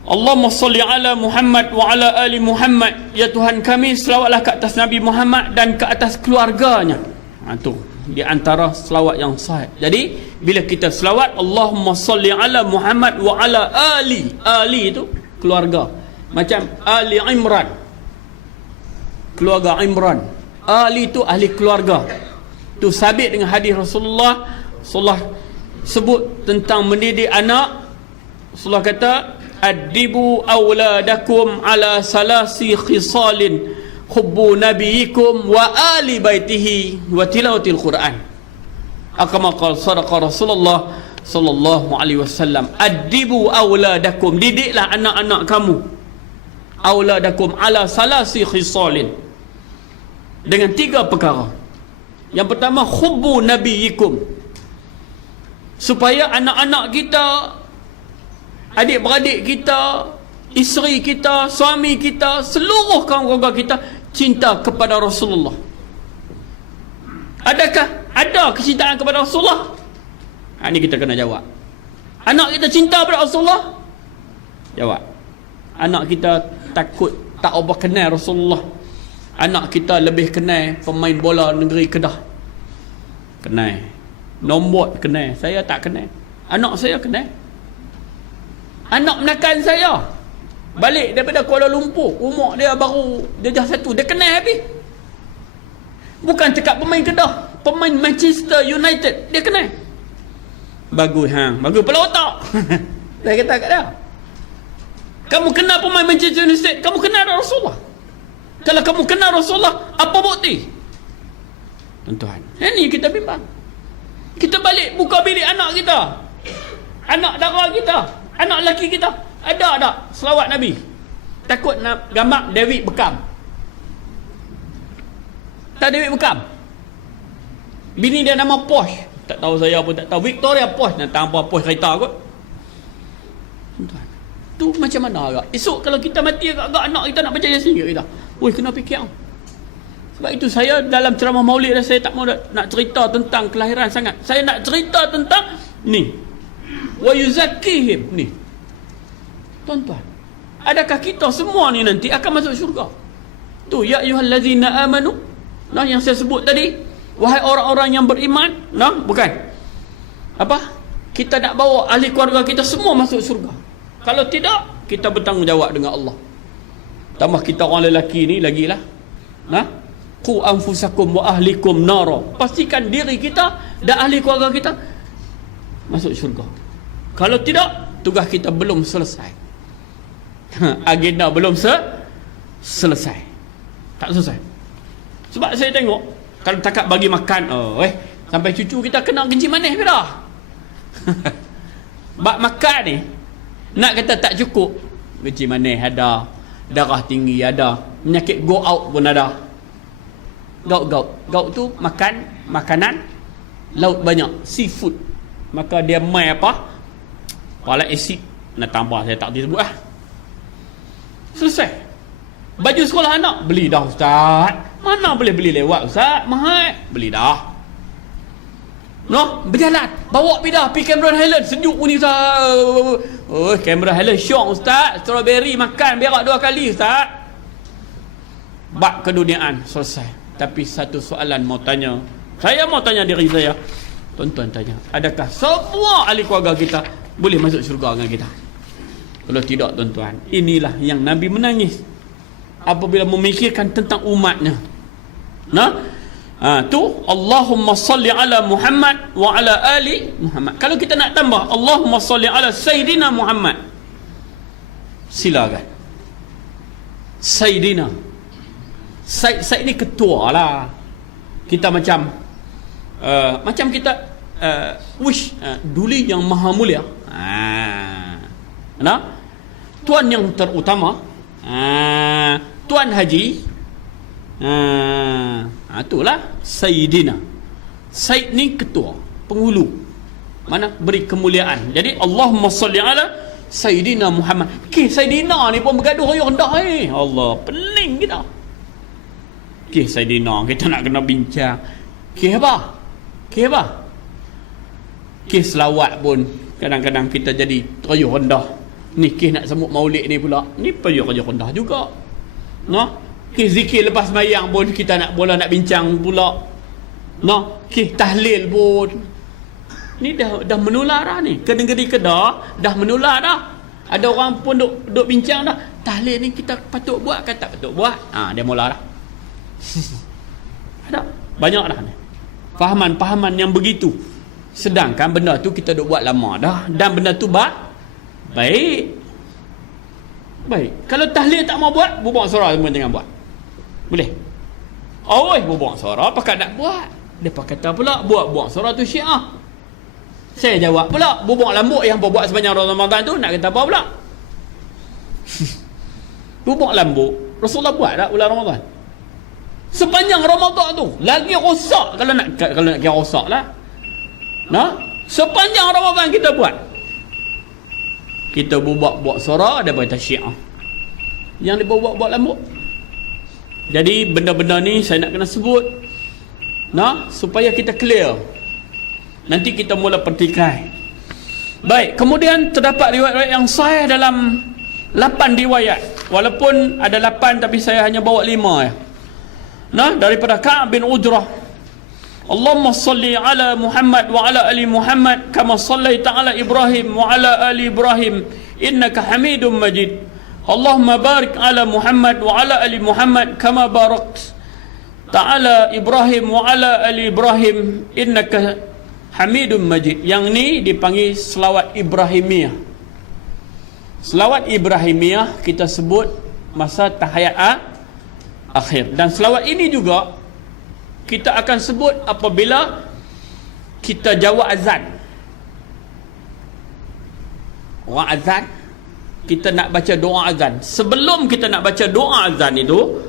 Allahumma salli ala Muhammad wa ala ali Muhammad. Ya Tuhan kami, selawatlah ke atas Nabi Muhammad dan ke atas keluarganya. Tu di antara selawat yang sahih. Jadi bila kita selawat Allahumma salli ala Muhammad wa ala ali, ali itu keluarga, macam Ali Imran, keluarga Imran. Ali itu ahli keluarga. Tu sabit dengan hadis Rasulullah sebut tentang mendidik anak. Rasulullah kata, adibu awladakum ala salasi khisalin, hubbu nabiyikum wa ali baitihi wa tilawatil Quran. Kama qala sadaqa Rasulullah sallallahu alaihi wasallam. Adibu awladakum, didiklah anak-anak kamu, awladakum ala salasi khisalin, dengan 3 perkara. Yang pertama, hubbu nabiyikum, supaya anak-anak kita, adik-beradik kita, isteri kita, suami kita, seluruh kaum keluarga kita cinta kepada Rasulullah. Adakah ada kecintaan kepada Rasulullah? Ini kita kena jawab. Anak kita cinta kepada Rasulullah? Jawab. Anak kita takut tak apa kenal Rasulullah. Anak kita lebih kenal pemain bola negeri Kedah, kenal. Nombor kenal, saya tak kenal. Anak saya kenal. Anak menakan saya balik daripada Kuala Lumpur, umur dia baru jejah 1, dia kenal habis. Bukan cakap pemain Kedah, pemain Manchester United dia kenal. Bagus bagus pula otak. Saya kata kat dia, kamu kenal pemain Manchester United, kamu kenal Rasulullah. Kalau kamu kenal Rasulullah, apa bukti? Tuan-tuan, ini kita bimbang. Kita balik buka bilik anak kita, anak dara kita, anak lelaki kita, ada tak selawat Nabi? Takut nak gambar David Beckham. Tak David Beckham, bini dia nama Porsche, tak tahu, saya pun tak tahu. Victoria Porsche, nak tahu apa Porsche kereta kot. Tuan-tuan, tu macam mana agak? Esok kalau kita mati agak-agak anak kita nak baca Yasin kita, oi, kena fikir. Sebab itu saya dalam ceramah Maulid saya tak mau nak cerita tentang kelahiran sangat. Saya nak cerita tentang ni, wa yuzakkihim ni. Tuan-tuan, adakah kita semua ni nanti akan masuk syurga? Tu ya ayyuhallazina amanu, yang saya sebut tadi, wahai orang-orang yang beriman. Bukan apa, kita nak bawa ahli keluarga kita semua masuk syurga. Kalau tidak, kita bertanggungjawab dengan Allah. Tambah kita orang lelaki ni lagilah, qu anfusakum wa ahlikum nara, pastikan diri kita dan ahli keluarga kita masuk syurga. Kalau tidak, tugas kita belum selesai. Agenda belum selesai. Tak selesai. Sebab saya tengok kalau takat bagi makan, sampai cucu kita kena kencing manis ke dah. Bak makan ni nak kata tak cukup, kencing manis ada, darah tinggi ada, penyakit go out pun ada. Gout tu makan makanan laut banyak, seafood, maka dia mai apa? Folic acid nak tambah, saya tak disebut lah. Selesai. Baju sekolah anak beli dah ustaz. Mana boleh beli lewat ustaz? Mahal. Beli dah. Berjalan. Bawa pergi dah. Pergi Cameron Highland. Sejuk pun ni ustaz. Cameron Highland syok ustaz. Strawberry makan berak 2 kali ustaz. Bab keduniaan selesai. Tapi satu soalan mau tanya. Saya mau tanya diri saya. Tuan-tuan tanya. Adakah semua ahli keluarga kita boleh masuk syurga dengan kita? Kalau tidak tuan-tuan, inilah yang Nabi menangis apabila memikirkan tentang umatnya. Tu Allahumma salli ala Muhammad wa ala ali Muhammad. Kalau kita nak tambah Allahumma salli ala Sayyidina Muhammad, silakan. Sayyidina Said ni ketua lah. Kita macam kita wish Duli yang maha mulia, Tuan yang terutama, Tuan Haji, itulah Sayyidina. Said ni ketua, penghulu, mana beri kemuliaan. Jadi Allahumma salli ala Sayyidina Muhammad. Sayyidina ni pun bergaduh royong dah. Allah, pening kita. Sayyidina kita nak kena bincang. Apa? Selawat pun kadang-kadang kita jadi royong rendah. Ni nak sambut maulid ni pula, ni royong rendah juga. Zikir lepas sembahyang pun kita nak bincang pula. Tahlil pun ni dah menular dah ni. Kedeng-kedeng kedah dah menular dah. Ada orang pun duk bincang dah. Tahlil ni kita patut buat ke tak patut buat? Dia mula dah. Ada banyak dah ni fahaman yang begitu. Sedangkan benda tu kita duk buat lama dah, dan benda tu baik. Kalau tahlil tak mau buat, bubuang suara semua jangan buat. Boleh? Bubuang suara pakat nak buat. Depa kata pula buang suara tu Syiah. Saya jawab pula, bubuang lambuk yang buat sepanjang Ramadan tu nak kata apa pula? Bubuang lambuk Rasulullah buat tak bulan Ramadan? Sepanjang Ramadan tu lagi rosak. Kalau nak kira rosak lah. Sepanjang Ramadan kita buat. Kita buat suara daripada Syiah yang dia buat lambuk. Jadi benda-benda ni saya nak kena sebut supaya kita clear. Nanti kita mula pertikai. Baik, kemudian terdapat riwayat-riwayat yang sahih dalam 8 riwayat. Walaupun ada 8 tapi saya hanya bawa 5 ya. Daripada Ka'ab bin Ujrah, Allahumma salli ala Muhammad wa ala ali Muhammad kama sallaita ala Ibrahim wa ala ali Ibrahim innaka Hamidum Majid. Allahumma barik ala Muhammad wa ala ali Muhammad kama barakta ta'ala Ibrahim wa ala ali Ibrahim innaka Hamidum Majid. Yang ni dipanggil selawat Ibrahimiyah. Selawat Ibrahimiyah kita sebut masa tahiyat akhir. Dan selawat ini juga kita akan sebut apabila kita jawab azan. Orang azan, kita nak baca doa azan. Sebelum kita nak baca doa azan itu,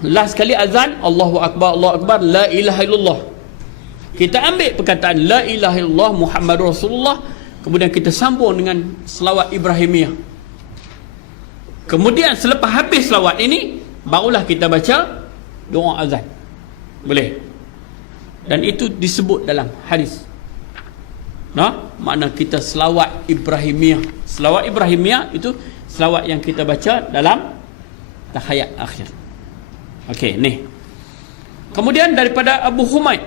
last kali azan, Allahu Akbar, la ilaha illallah. Kita ambil perkataan la ilaha illallah Muhammadur Rasulullah, kemudian kita sambung dengan selawat Ibrahimiyah. Kemudian selepas habis selawat ini, barulah kita baca doa azan. Boleh. Dan itu disebut dalam hadis. Makna kita selawat Ibrahimiyah. Selawat Ibrahimiyah itu selawat yang kita baca dalam tahiyat akhir. Okey, ni. Kemudian daripada Abu Humaid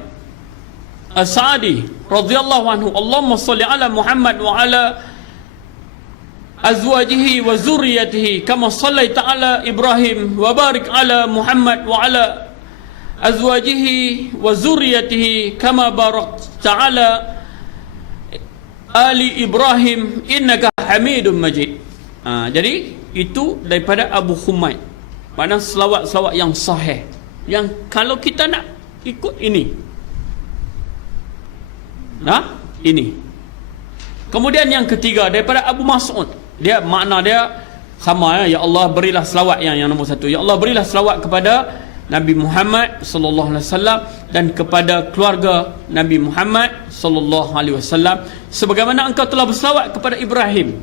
As-Sa'di radhiyallahu anhu, Allahumma salli ala Muhammad wa ala azwajihi wa zurriyatihi kama sallaita ala Ibrahim wa barik ala Muhammad wa ala azwajihi wa zurriyatihi kama barakta ala ali Ibrahim innaka Hamidum Majid. Jadi itu daripada Abu Humaid. Mana selawat-selawat yang sahih, yang kalau kita nak ikut ini, ini. Kemudian yang ketiga daripada Abu Mas'ud, dia makna dia sama, ya Allah berilah selawat yang nombor satu, ya Allah berilah selawat kepada Nabi Muhammad sallallahu alaihi wasallam dan kepada keluarga Nabi Muhammad sallallahu alaihi wasallam sebagaimana engkau telah berselawat kepada Ibrahim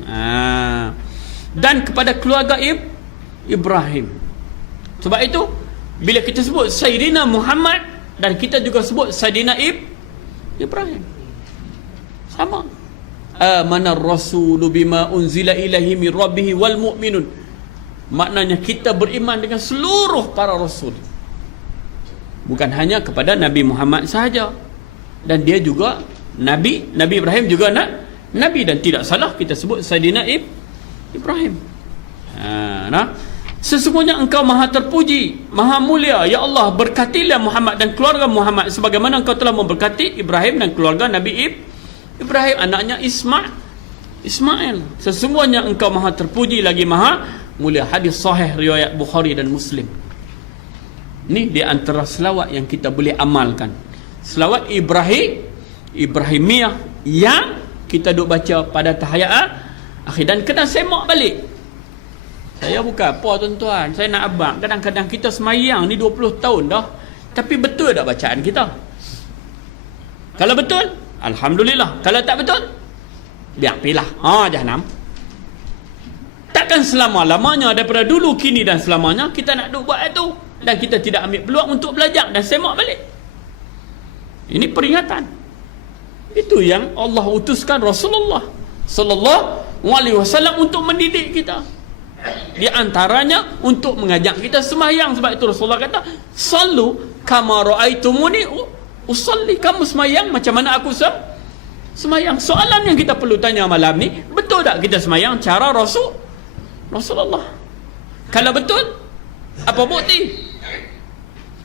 dan kepada keluarga Ibrahim. Sebab itu bila kita sebut Sayyidina Muhammad dan kita juga sebut Sayyidina Ibrahim, sama. Amanar rasulu bima unzila ilaihi min rabbih wal mu'minun. Maknanya kita beriman dengan seluruh para rasul, bukan hanya kepada Nabi Muhammad sahaja, dan dia juga Nabi Ibrahim juga Nabi, dan tidak salah kita sebut Sayyidina Ibrahim. Sesungguhnya engkau maha terpuji, maha mulia, ya Allah berkatilah Muhammad dan keluarga Muhammad sebagaimana engkau telah memberkati Ibrahim dan keluarga Nabi Ibrahim anaknya Ismail. Sesungguhnya engkau maha terpuji lagi maha mulia. Hadis sahih riwayat Bukhari dan Muslim. Ini di antara selawat yang kita boleh amalkan. Selawat Ibrahimiyah yang kita duk baca pada tahiyat akhir, dan kena semak balik. Saya bukan apa tuan-tuan, saya nak abang, kadang-kadang kita semayang ni 20 tahun dah, tapi betul tak bacaan kita? Kalau betul, alhamdulillah. Kalau tak betul, biar pilah. Jahanam. Takkan selama-lamanya daripada dulu, kini dan selamanya kita nak duk buat itu, dan kita tidak ambil peluang untuk belajar dan semak balik. Ini peringatan. Itu yang Allah utuskan Rasulullah sallallahu alaihi wasallam untuk mendidik kita. Di antaranya untuk mengajak kita sembahyang. Sebab itu Rasulullah kata, sallu kama raaitumuni usalli. Kamu sembahyang macam mana aku sembahyang. Soalan yang kita perlu tanya malam ni, betul tak kita sembahyang cara Rasulullah? Kalau betul, apa bukti?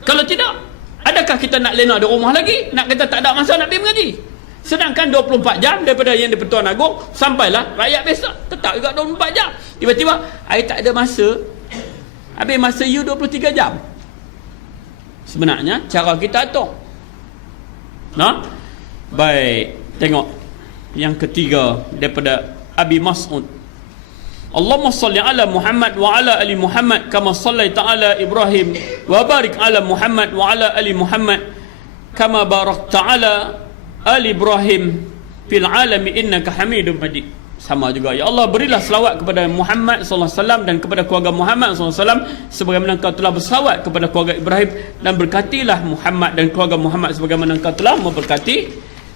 Kalau tidak, adakah kita nak lena di rumah lagi? Nak kata tak ada masa nak pergi mengaji? Sedangkan 24 jam daripada yang di-Pertuan Agong sampailah rakyat biasa, tetap juga 24 jam. Tiba-tiba, I tak ada masa. Habis masa you 23 jam. Sebenarnya cara kita atur. Baik, tengok yang ketiga daripada Abi Mas'ud. Allahumma salli ala Muhammad wa ala ali Muhammad kama sallaita ala Ibrahim wa barik ala Muhammad wa ala ali Muhammad kama barakta ala ali Ibrahim fil alami innaka Hamidum Majid. Sama juga, ya Allah berilah selawat kepada Muhammad sallallahu alaihi wasallam dan kepada keluarga Muhammad sallallahu alaihi wasallam sebagaimana engkau telah berselawat kepada keluarga Ibrahim, dan berkatilah Muhammad dan keluarga Muhammad sebagaimana engkau telah memberkati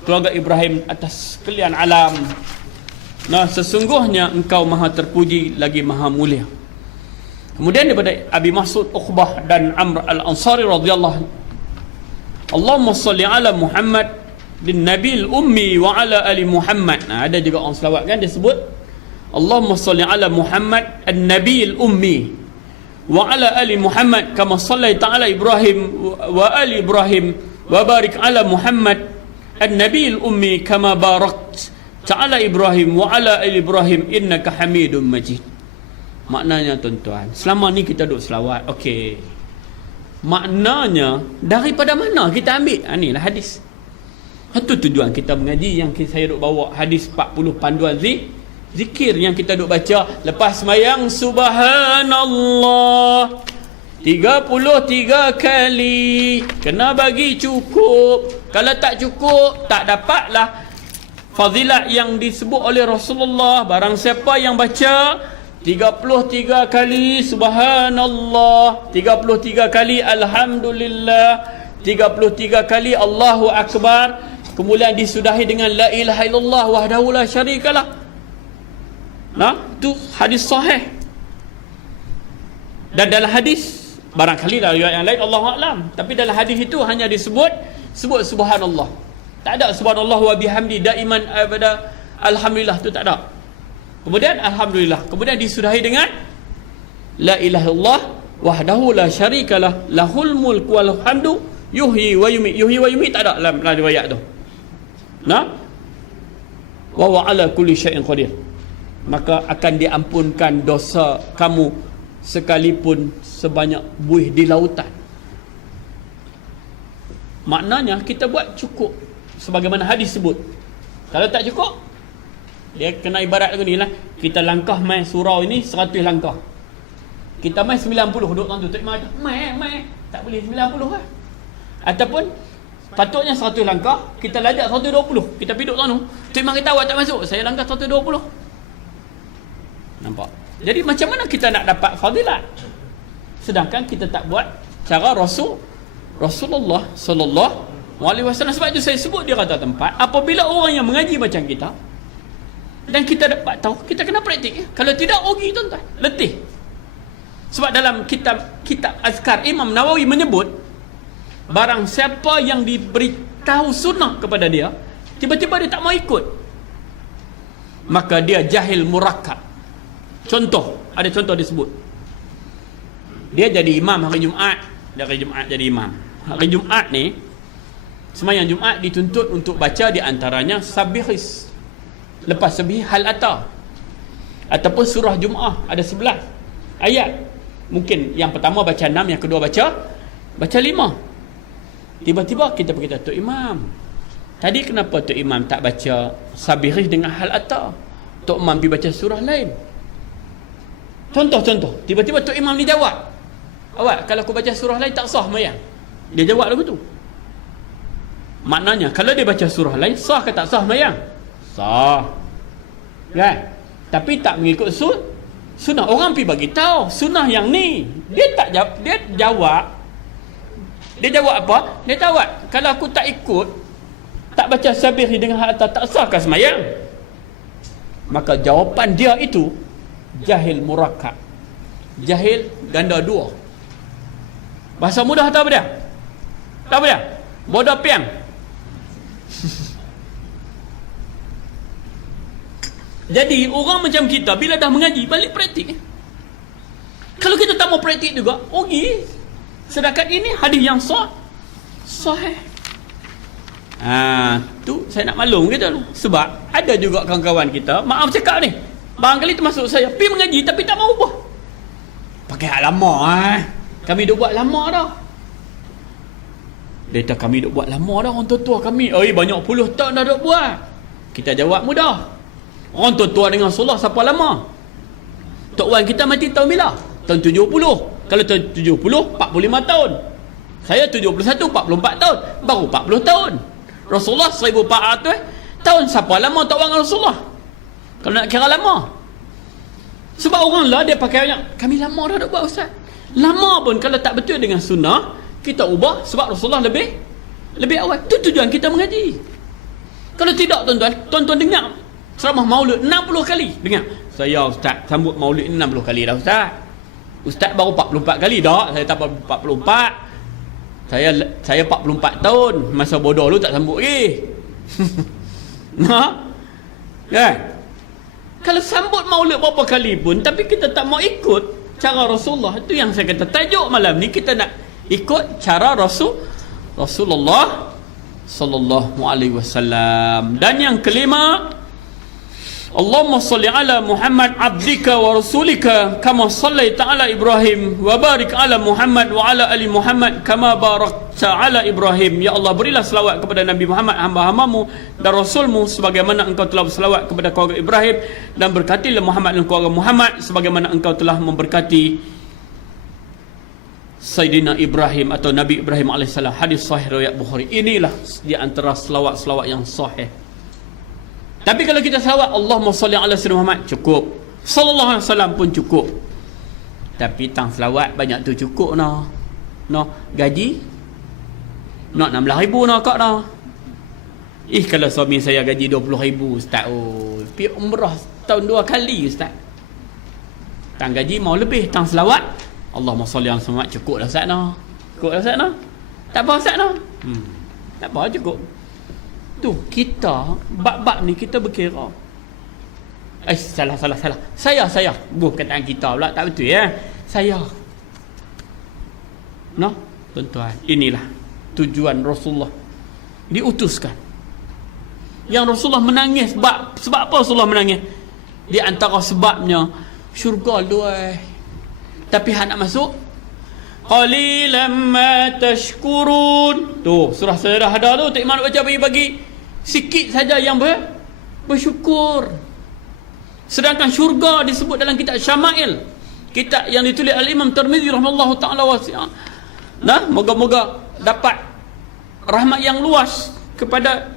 keluarga Ibrahim atas sekalian alam. Sesungguhnya engkau maha terpuji lagi maha mulia. Kemudian daripada Abi Mas'ud, Uqbah dan Amr al-Ansari radhiyallahu, Allahumma salli ala Muhammad bin Nabil Ummi wa ala ali Muhammad. Ada juga orang selawat kan, dia sebut Allahumma salli ala Muhammad an-Nabil Ummi wa ala ali Muhammad kama sallaita ala Ibrahim wa ali Ibrahim wa barik ala Muhammad an-Nabil Ummi kama barakta ala Ibrahim wa ala ali Ibrahim innaka Hamidum Majid. Maknanya tuan-tuan, selama ni kita duk selawat, okey, maknanya daripada mana kita ambil? Inilah hadis. Itu tujuan kita mengaji, yang saya duk bawa hadis 40 panduan zikir yang kita duk baca lepas sembahyang. Subhanallah 33 kali, kena bagi cukup. Kalau tak cukup, tak dapatlah fadilat yang disebut oleh Rasulullah. Barang siapa yang baca 33 kali Subhanallah, 33 kali Alhamdulillah, 33 kali Allahu Akbar, kemudian disudahi dengan la ilaha illallah wahdahu la syarikalah. Itu hadis sahih. Dan dalam hadis, barangkali dalam riwayat yang lain Allahu a'lam, tapi dalam hadis itu hanya disebut subhanallah. Tak ada subhanallah wa bihamdi daiman abada alhamdulillah, tu tak ada. Kemudian alhamdulillah, kemudian disudahi dengan la ilaha illallah wahdahu la syarikalah lahul mulku wal hamdu yuhyi wa yumiit. Yuhyi wa yumiit tak ada dalam riwayat tu. Wa huwa ala kulli syai'in qadir. maka akan diampunkan dosa kamu sekalipun sebanyak buih di lautan. Maknanya kita buat cukup sebagaimana hadis sebut. Kalau tak cukup, dia kena ibarat lagu ni lah. Kita langkah main surau ini 100 langkah. Kita main 90 duduk tuan tu. Tak main, tak boleh 90 lah. Ataupun patutnya 100 langkah, kita lajak 120. Kita pergi duduk tuan tu. Tok Imam kita awak tak masuk, saya langkah 120. Nampak? Jadi macam mana kita nak dapat fadilat? Sedangkan kita tak buat cara Rasulullah sallallahu alaihi wasallam. Sebab itu saya sebut di kata tempat, apabila orang yang mengaji macam kita dan kita dapat tahu, kita kena praktik. Kalau tidak, rugi tuan-tuan, letih. Sebab dalam kitab azkar Imam Nawawi menyebut, barang siapa yang diberitahu sunnah kepada dia, tiba-tiba dia tak mau ikut, maka dia jahil murakkab. Contoh, ada contoh disebut, dia jadi imam hari Jumaat, jadi imam hari Jumaat ni, sembahyang Jumaat dituntut untuk baca di antaranya Sabihis, lepas Sabih hal ata, ataupun surah Jumaah ada 11 ayat. Mungkin yang pertama baca 6, yang kedua baca 5. Tiba-tiba kita berkata, Tok Imam, tadi kenapa Tok Imam tak baca Sabihis dengan hal ata? Tok Imam pergi baca surah lain. Contoh, tiba-tiba Tok Imam ni jawab, awak kalau aku baca surah lain tak sah mayang. Dia jawab lagu tu. Maknanya kalau dia baca surah lain, sah ke tak sah mayang? Sah, kan? Tapi tak mengikut sunnah. Orang pergi bagi tahu sunnah yang ni, dia tak jawab. Dia jawab apa? Dia jawab, kalau aku tak ikut, tak baca sabih dengan hal atas, tak sah ke semayang? Maka jawapan dia itu jahil murakkab, jahil ganda dua. Bahasa mudah tahu apa dia? Tahu apa dia? Bodoh piang. Jadi orang macam kita bila dah mengaji, balik praktik. Kalau kita tak mau praktik juga, rugi. Sedangkan ini hadis yang sahih. Tu saya nak maklum kita tu. Sebab ada juga kawan-kawan kita, maaf cakap ni, barangkali termasuk saya, pergi mengaji tapi tak mau ubah. Pakai hak lama kami duk buat lama dah. Dia kata kami duk buat lama dah, orang tua-tua kami, banyak puluh tahun dah duk buat. Kita jawab mudah. Orang tua-tua dengan Rasulullah siapa lama? Tok Wan kita mati tahun bila? Tahun 70. Kalau tahun 70, 45 tahun. Saya 71, 44 tahun. Baru 40 tahun. Rasulullah 1400 tahun. Siapa lama Tok Wan dengan Rasulullah? Kalau nak kira lama. Sebab orang lah dia pakai banyak, kami lama dah duk buat ustaz. Lama pun kalau tak betul dengan sunnah, kita ubah sebab Rasulullah lebih awal. Itu tujuan kita mengaji. Kalau tidak tuan-tuan dengar ceramah maulid 60 kali. Dengar, saya ustaz sambut maulid 60 kali dah ustaz. Ustaz baru 44 kali dah. Saya tak 44. Saya 44 tahun. Masa bodoh lu tak sambut lagi. Kan? Kalau sambut maulid berapa kali pun, tapi kita tak mau ikut cara Rasulullah, itu yang saya kata tajuk malam ni, kita nak ikut cara Rasulullah sallallahu alaihi wasallam. Dan yang kelima, Allahumma salli ala Muhammad abdika wa rasulika kama sallaita ala Ibrahim wa barik ala Muhammad wa ala ali Muhammad kama barakta ala Ibrahim. Ya Allah, berilah selawat kepada Nabi Muhammad, hamba-hambamu dan Rasulmu, sebagaimana engkau telah berselawat kepada keluarga Ibrahim, dan berkatilah Muhammad dan keluarga Muhammad sebagaimana engkau telah memberkati Sayyidina Ibrahim atau Nabi Ibrahim AS. Hadis sahih riwayat Bukhari. Inilah di antara selawat-selawat yang sahih. Tapi kalau kita selawat Allahumma salli ala Sayyidina Muhammad, cukup. Sallallahu alaihi wasallam pun cukup. Tapi tang selawat banyak tu cukup noh. Gaji nak 16,000 nak kak dah. Kalau suami saya gaji 20,000 ustaz, pergi umrah tahun 2 kali ustaz. Tang gaji mau lebih, tang selawat Allahumma salli ala Muhammad, cukup dah ustaz noh. Cukup dah ustaz noh. Tak apa ustaz noh. Tak apa, cukup. Tu kita bab-bab ni kita berkira. Salah. Saya buh kataan kita pula, tak betul ya. Saya. Tuan-tuan, inilah tujuan Rasulullah diutuskan. Yang Rasulullah menangis sebab apa Rasulullah menangis? Di antara sebabnya syurga luas. Tapi hak nak masuk qalilan ma tashkurun. Tu surah Sajdah ada tu, tak iman baca bagi sikit saja yang bersyukur. Sedangkan syurga disebut dalam kitab Syama'il, kitab yang ditulis al-Imam Tirmizi rahimahullahu taala wasi'ah. Nah, moga-moga dapat rahmat yang luas kepada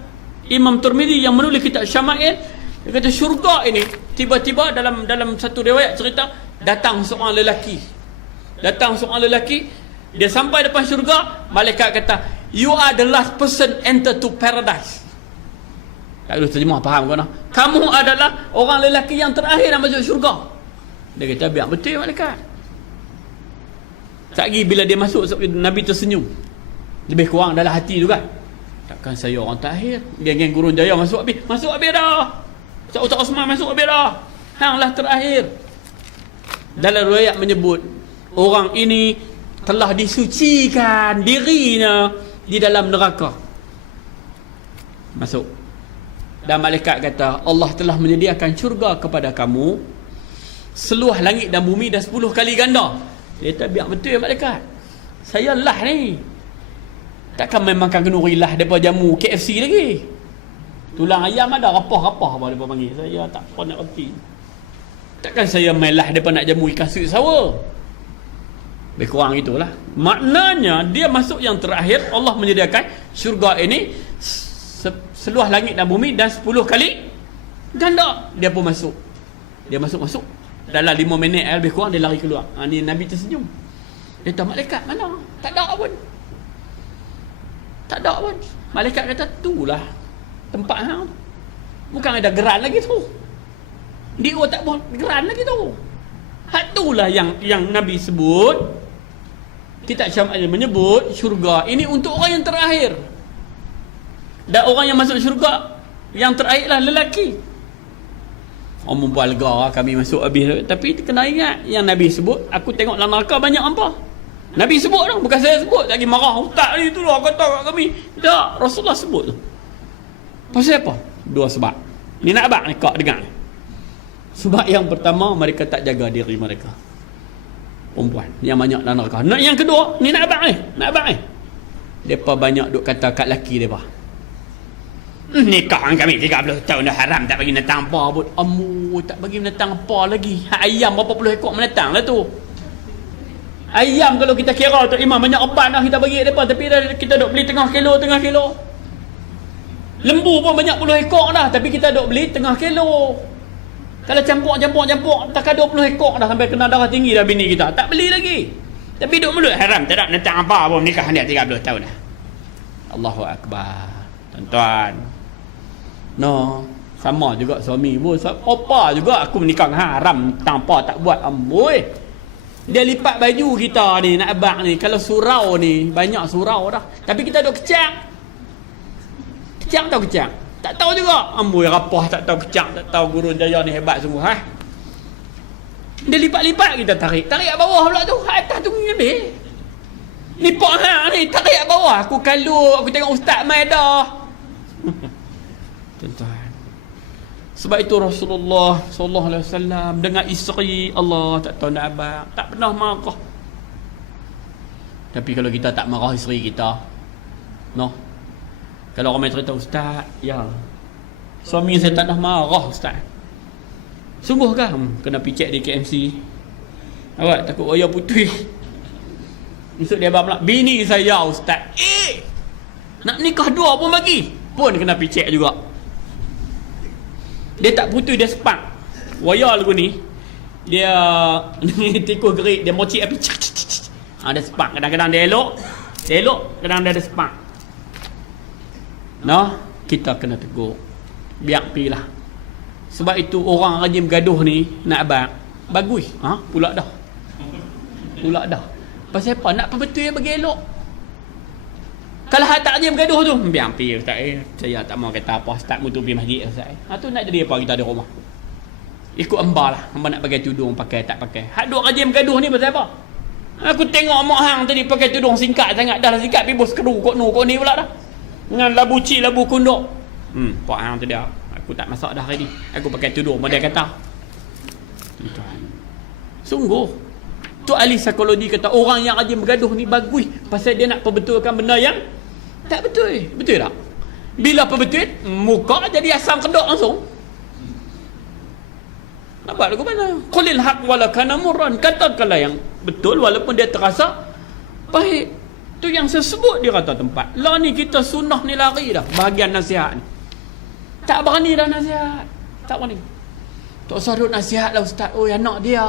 Imam Tirmizi yang menulis kitab Syama'il. Dia kata syurga ini tiba-tiba dalam satu riwayat cerita datang seorang lelaki. Dia sampai depan syurga, malaikat kata, "You are the last person enter to paradise." Tak ada terjemah faham kau nak? Kamu adalah orang lelaki yang terakhir yang masuk syurga. Dia kata, biar betul malaikat. Sekali bila dia masuk, Nabi tersenyum. Lebih kurang dalam hati tu kan. Takkan saya orang terakhir. Geng-geng Gurun Jaya masuk habis dah. Ustaz Osman masuk habis dah. Hanglah terakhir. Dalam riwayat menyebut orang ini telah disucikan dirinya di dalam neraka. Masuk. Dan malaikat kata, Allah telah menyediakan syurga kepada kamu seluas langit dan bumi dan 10 kali ganda. Dia kata, biar betul ya malaikat. Saya lah ni. Takkan memangkan kena rilah daripada jamu KFC lagi. Tulang ayam ada rapah-rapah apa dia panggil. Saya tak apa nak reti. Takkan saya melah daripada nak jamu ikan suit sour. Lebih kurang itulah. Maknanya dia masuk yang terakhir. Allah menyediakan syurga ini seluas langit dan bumi dan 10 kali ganda. Dia pun masuk. Dia masuk. Dalam 5 minit lebih kurang dia lari keluar. Ni Nabi tersenyum. Dia kata, malaikat mana? Tak ada pun. Malaikat kata, itulah tempat hang. Bukan ada geran lagi tu. Dia tak buat geran lagi tu. Hak itulah yang Nabi sebut. Kitab Syama'il menyebut syurga ini untuk orang yang terakhir. Dan orang yang masuk syurga yang terakhirlah lelaki. Orang perempuan lega kami masuk habis. Tapi kena ingat yang Nabi sebut, aku tengok dalam neraka banyak apa. Nabi sebut dah, bukan saya sebut. Lagi marah ustaz ni tu lah kata kat kami. Tak, Rasulullah sebut tu. Pasal apa? 2 sebab. Ni nak abang ni kak dengar ni. Sebab yang pertama, mereka tak jaga diri mereka. Perempuan yang banyak dalam neraka. Yang kedua, ni nak abang ni. Depa banyak duk kata kat laki depa. Nikah kami 30 tahun dah haram, tak bagi menatang apa pun. Tak bagi menatang apa lagi. Ayam berapa puluh ekor menatang lah tu. Ayam kalau kita kira tu imam banyak obat dah kita bagi depa, tapi dah kita duk beli tengah kilo. Lembu pun banyak puluh ekor dah, tapi kita duk beli tengah kilo. Kalau campur tak ada 20 ekor dah sampai kena darah tinggi dah bini kita. Tak beli lagi. Tapi duk mulut haram, tak ada menatang apa pun. Nikah dia 30 tahun dah. Allahu akbar. Tuan-tuan. No, sama juga suami pun. Apa juga aku menikah haram tanpa tak buat amboi. Dia lipat baju kita ni nak abang ni. Kalau surau ni banyak surau dah. Tapi kita duk kecang. Kecang. Tak tahu juga. Amboi rapah tak tahu kecang, tak tahu Gurun Jaya ni hebat sungguh ha. Dia lipat-lipat kita tarik kat bawah pula tu. Atas tu lebih. Ni pak hang ni tarik kat bawah. Aku kalu, aku tengok ustaz mai dah. Tuan-tuan. Sebab itu Rasulullah sallallahu alaihi wasallam dengan isteri Allah tak tahu nak abang, tak pernah marah. Tapi kalau kita tak marah isteri kita, kalau orang cerita ustaz, ya suami saya tak dah marah ustaz. Sungguh kah? Kena picek di KMC. Awak takut ayah putih. Esok dia abang pula, bini saya ustaz. Nak nikah 2 pun bagi. Pun kena picek juga. Dia tak putus, dia sepak. Waya lagu ni dia tikus gerik, dia mocik api. Dia sepak. Kadang-kadang dia elok, kadang dia ada sepak. Kita kena tegur. Biar pilah. Sebab itu orang rajin bergaduh ni nak abang bagus. Pula dah. Pasal apa? Nak betul yang bagi elok. Kalau hak tak rajin bergaduh tu, biar pi ustaz saya tak mau kata apa, ustaz mutu pergi masjid ustaz. Tu nak jadi apa kita di rumah? Ikut hamba lah. Hamba nak pakai tudung, pakai tak pakai. Hak duk rajin bergaduh ni pasal apa? Aku tengok mak hang tadi pakai tudung singkat sangat, dah lah singkat pibus keru kok ni pula dah. Dengan labu kunduk. Pak hang tadi aku tak masak dah hari ni. Aku pakai tudung, dia kata Tuan. Sungguh tu ahli psikologi kata orang yang rajin bergaduh ni bagus pasal dia nak perbetulkan benda yang tak betul. Betul tak? Bila perbetul, muka jadi asam kedok langsung. Nampak lagu mana? Qulil haq wala kana murran. Katakanlah yang betul walaupun dia terasa pahit. Tu yang saya sebut di rata tempat. Lah ni kita sunnah ni lari dah bahagian nasihat ni. Tak berani dah nasihat. Tak berani. Tak usah duk nasihat lah ustaz. Oh anak dia.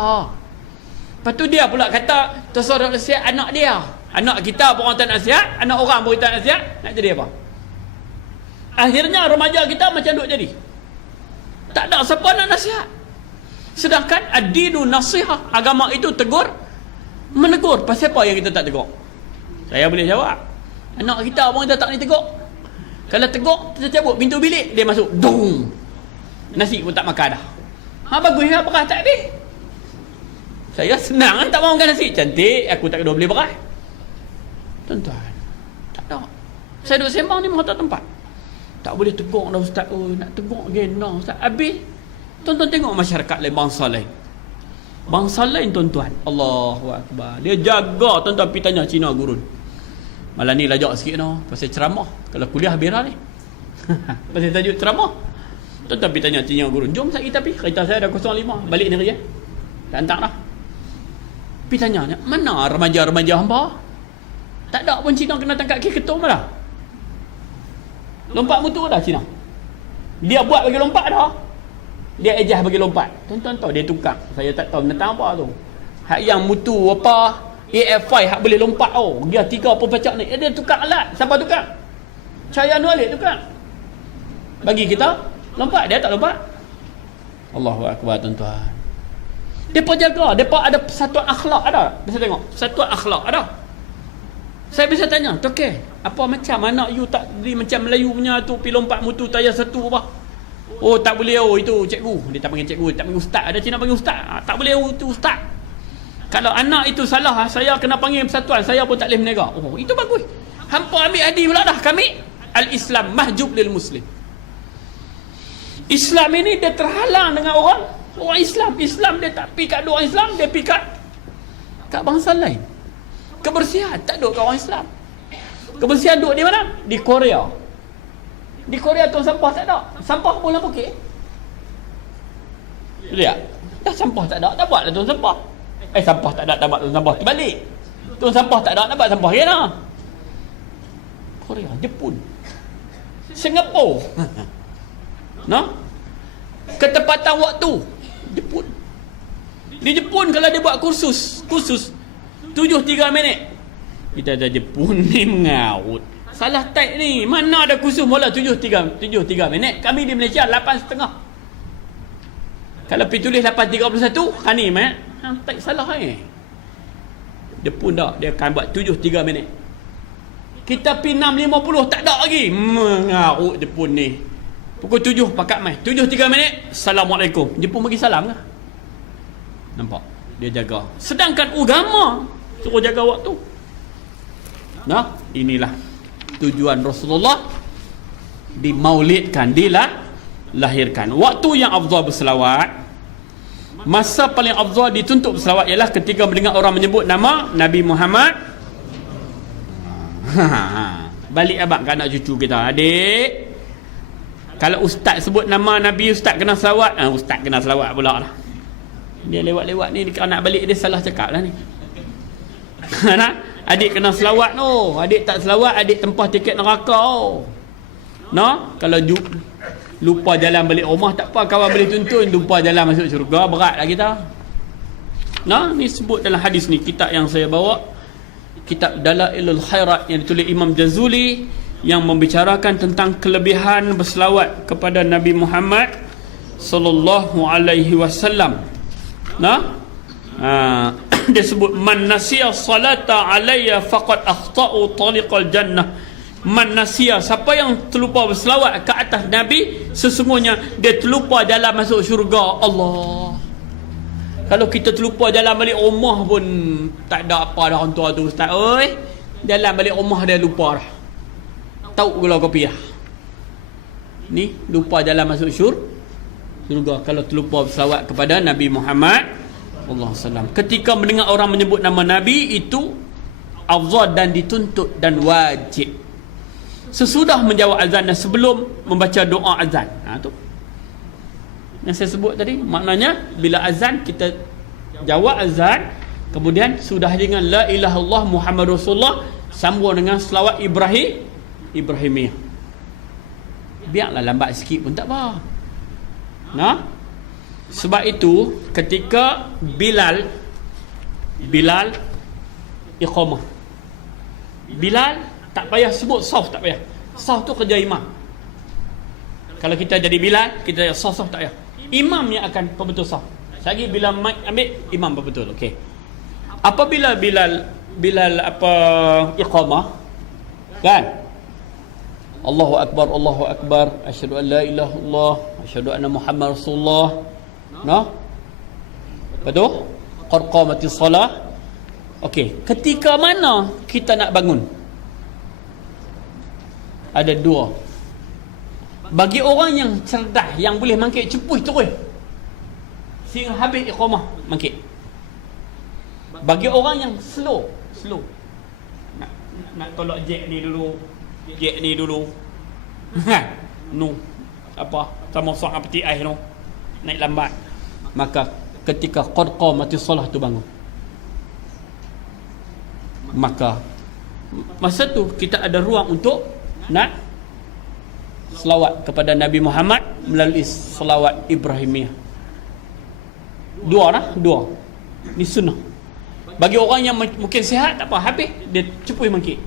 Lepas tu dia pula kata tak usah duk nasihat anak dia. Anak kita pun orang tak nasihat, anak orang pun tak nasihat, nak jadi apa? Akhirnya remaja kita macam duk jadi. Tak ada siapa nak nasihat. Sedangkan ad-dinu nasihah, agama itu tegur menegur. Pasal apa yang kita tak tegur? Saya boleh jawab. Anak kita pun kita tak ni tegur. Kalau tegur, kita cabut pintu bilik, dia masuk. Dung. Nasi pun tak makan dah. Bagus ya, beras tak habis. Saya senang tak mahu makan nasi. Cantik, aku tak kena beli beras. Tuan-tuan, tak ada. Saya duduk sembang ni mata tempat. Tak boleh tegur dah ustaz. Oh, nak tegur gena ustaz. Habis. Tuan-tuan tengok masyarakat lain, bangsa lain. Bangsa lain tuan-tuan. Allahu Akbar. Dia jaga tuan-tuan pergi tanya Cina gurun. Malam ni lajak sikit no. Pasal ceramah. Kalau kuliah biar ni. Pasal tajuk ceramah. Tuan-tuan pergi tanya Cina gurun. Jom saya kita pergi. Kereta saya dah 05. Balik negeri ya. Dah hantar dah. Pergi tanya. Mana remaja-remaja hamba? Tak ada pun Cina kena tangkap kes ketum dah. Lompat mutu dah Cina. Dia buat bagi lompat dah. Dia ejah bagi lompat. Tuan-tuan tahu dia tukar. Saya tak tahu binatang apa tu. Hak yang mutu apa AF5 hak boleh lompat dia 3 apa pacak ni. Dia tukar alat. Siapa tukar? Cahaya Nualik tukar. Bagi kita lompat, dia tak lompat. Allahu Akbar tuan-tuan. Depa jaga, depa ada persatuan akhlak ada. Bisa tengok. Persatuan akhlak ada. Saya bisa tanya, okey, apa macam anak you tak di macam Melayu punya tu pi lompat mutu tayar satu apa? Oh tak boleh itu cikgu. Dia tak panggil cikgu, tak panggil ustaz. Ada Cina panggil ustaz. Tak boleh itu ustaz. Kalau anak itu salah, saya kena panggil persatuan. Saya pun tak boleh menegak. Oh itu bagus. Hampa ambil hadi pula dah kami. Al-Islam mahjub lil muslim. Islam ini dia terhalang dengan orang Islam. Islam dia tak pi kat orang Islam, dia pi kat bangsa lain. Kebersihan tak duduk kat orang Islam. Kebersihan duduk di mana? Di Korea. Di Korea tuang sampah tak ada. Sampah pun lah pokok. Lihat. Dah sampah tak ada, tak buatlah tuang sampah. Sampah tak ada, tak buat tuang sampah. Terbalik. Tuang sampah tak ada, tak buat sampah. Ya lah. Korea, Jepun, Singapura. Nah? Ketepatan waktu. Jepun. Di Jepun kalau dia buat kursus 7-3 minit. Kita ada Jepun ni mengaut. Salah type ni. Mana ada kursus mula 7-3 minit. Kami di Malaysia 8.5. Kalau pergi tulis 8.31, kan ni type salah Jepun dah. Dia akan buat 7-3 minit. Kita pergi 6.50 tak ada lagi. Mengaut Jepun ni. Pukul 7 pakat mai. 7-3 minit. Assalamualaikum. Jepun bagi salam kah? Nampak? Dia jaga. Sedangkan agama suruh jaga waktu. Nah, inilah tujuan Rasulullah dimaulidkan, dilahirkan. Waktu yang afdal berselawat, masa paling afdal dituntut berselawat ialah ketika mendengar orang menyebut nama Nabi Muhammad. Balik abang ke anak cucu kita. Adik, kalau ustaz sebut nama Nabi, ustaz kena selawat. Ustaz kena selawat pula lah. Dia lewat-lewat ni, anak balik dia salah cakap lah ni. Adik kena selawat no. Adik tak selawat, adik tempah tiket neraka no. Kalau lupa jalan balik rumah tak apa, kawan boleh tuntun. Lupa jalan masuk syurga, berat lah kita. Ni sebut dalam hadis ni, kitab yang saya bawa, kitab Dalailul Khairat yang ditulis Imam Jazuli, yang membicarakan tentang kelebihan berselawat kepada Nabi Muhammad sallallahu alaihi wasallam. Dia sebut man nasiya salata alayya faqad akhta'u tariqal jannah. Man nasiya, siapa yang terlupa berselawat ke atas Nabi, sesungguhnya dia terlupa jalan masuk syurga Allah. Kalau kita terlupa jalan balik rumah pun tak ada apa dah orang tua tu ustaz. Oi, jalan balik rumah dia lupa dah. Tahu gula kopi dah. Ni lupa jalan masuk syurga kalau terlupa berselawat kepada Nabi Muhammad sallallahu alaihi wasallam. Ketika mendengar orang menyebut nama Nabi, itu afdal dan dituntut dan wajib. Sesudah menjawab azan dan sebelum membaca doa azan. Tu yang saya sebut tadi, maknanya bila azan kita jawab azan, kemudian sudah dengan la ilaha illallah Muhammad Rasulullah, sambung dengan selawat Ibrahimiyah. Biarlah lambat sikit pun tak apa. Sebab itu ketika Bilal iqamah, Bilal tak payah sebut saf, tak payah. Saf tu kerja imam. Kalau kita jadi Bilal, kita saf tak payah. Imam yang akan perbetul saf. Lagi bila mic ambil, imam perbetul. Okey. Apabila Bilal iqamah, kan? Allahu akbar, asyhadu an la ilaha illallah, asyhadu anna Muhammad Rasulullah. Betul? Qad qamatis salah. Okey, ketika mana kita nak bangun? Ada dua. Bagi orang yang cerdas, yang boleh mangkit cepuh terus, sehingga habis iqamah mangkit. Bagi orang yang slow nak tolak jack ni dulu no apa sama soal peti air no naik lambat, maka ketika qad qamatis salah tu bangun, maka masa tu kita ada ruang untuk nak selawat kepada Nabi Muhammad melalui selawat Ibrahimiyah. Dua ni sunnah. Bagi orang yang mungkin sihat tak apa, habis dia cepuh mangkit.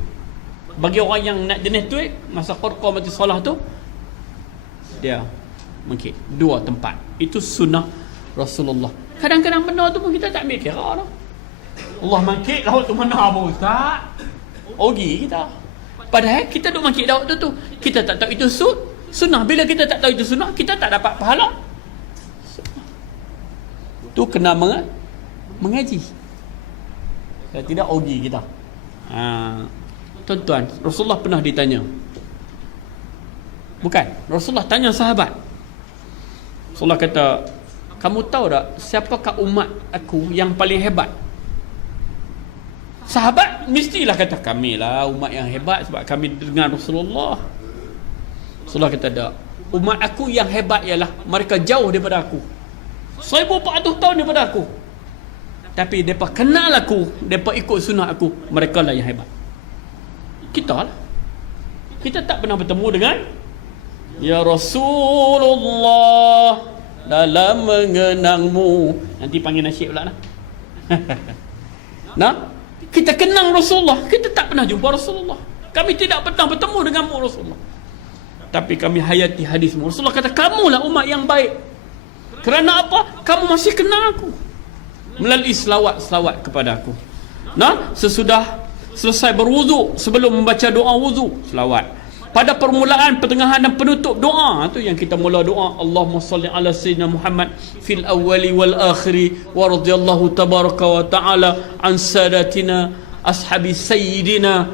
Bagi orang yang nak jenis tu, masa qad qamatis salah tu dia mangkit. Dua tempat. Itu sunnah Rasulullah. Kadang-kadang benar tu pun kita tak ambil kira dah. Allah mangkit laut tu mana apa ustaz? Ogi kita. Padahal kita duk mangkit laut tu kita tak tahu itu sunnah. Bila kita tak tahu itu sunnah, kita tak dapat pahala. Tu kena mengaji. Kalau tidak ogi kita. Tuan-tuan, Rasulullah pernah ditanya. Bukan, Rasulullah tanya sahabat. Rasulullah kata, kamu tahu tak siapakah umat aku yang paling hebat? Sahabat mestilah kata, kami lah umat yang hebat sebab kami dengar Rasulullah. Rasulullah kata, tak. Umat aku yang hebat ialah mereka jauh daripada aku, 1400 tahun daripada aku, tapi mereka kenal aku, mereka ikut sunnah aku, mereka lah yang hebat. Kita lah, kita tak pernah bertemu dengan ya Rasulullah dalam mengenangmu. Nanti panggil nasyid pula kita kenang Rasulullah, kita tak pernah jumpa Rasulullah, kami tidak pernah bertemu dengan Rasulullah, tapi kami hayati hadismu. Rasulullah kata, kamulah umat yang baik. Kerana apa? Kamu masih kenal aku melalui selawat kepada aku. Sesudah selesai berwudu, sebelum membaca doa wudu, selawat. Pada permulaan, pertengahan dan penutup doa, tu yang kita mula doa, Allahumma salli ala sayyidina Muhammad fil awwali wal akhiri wa radhiyallahu tabaraka wa ta'ala an sadatina ashabi sayyidina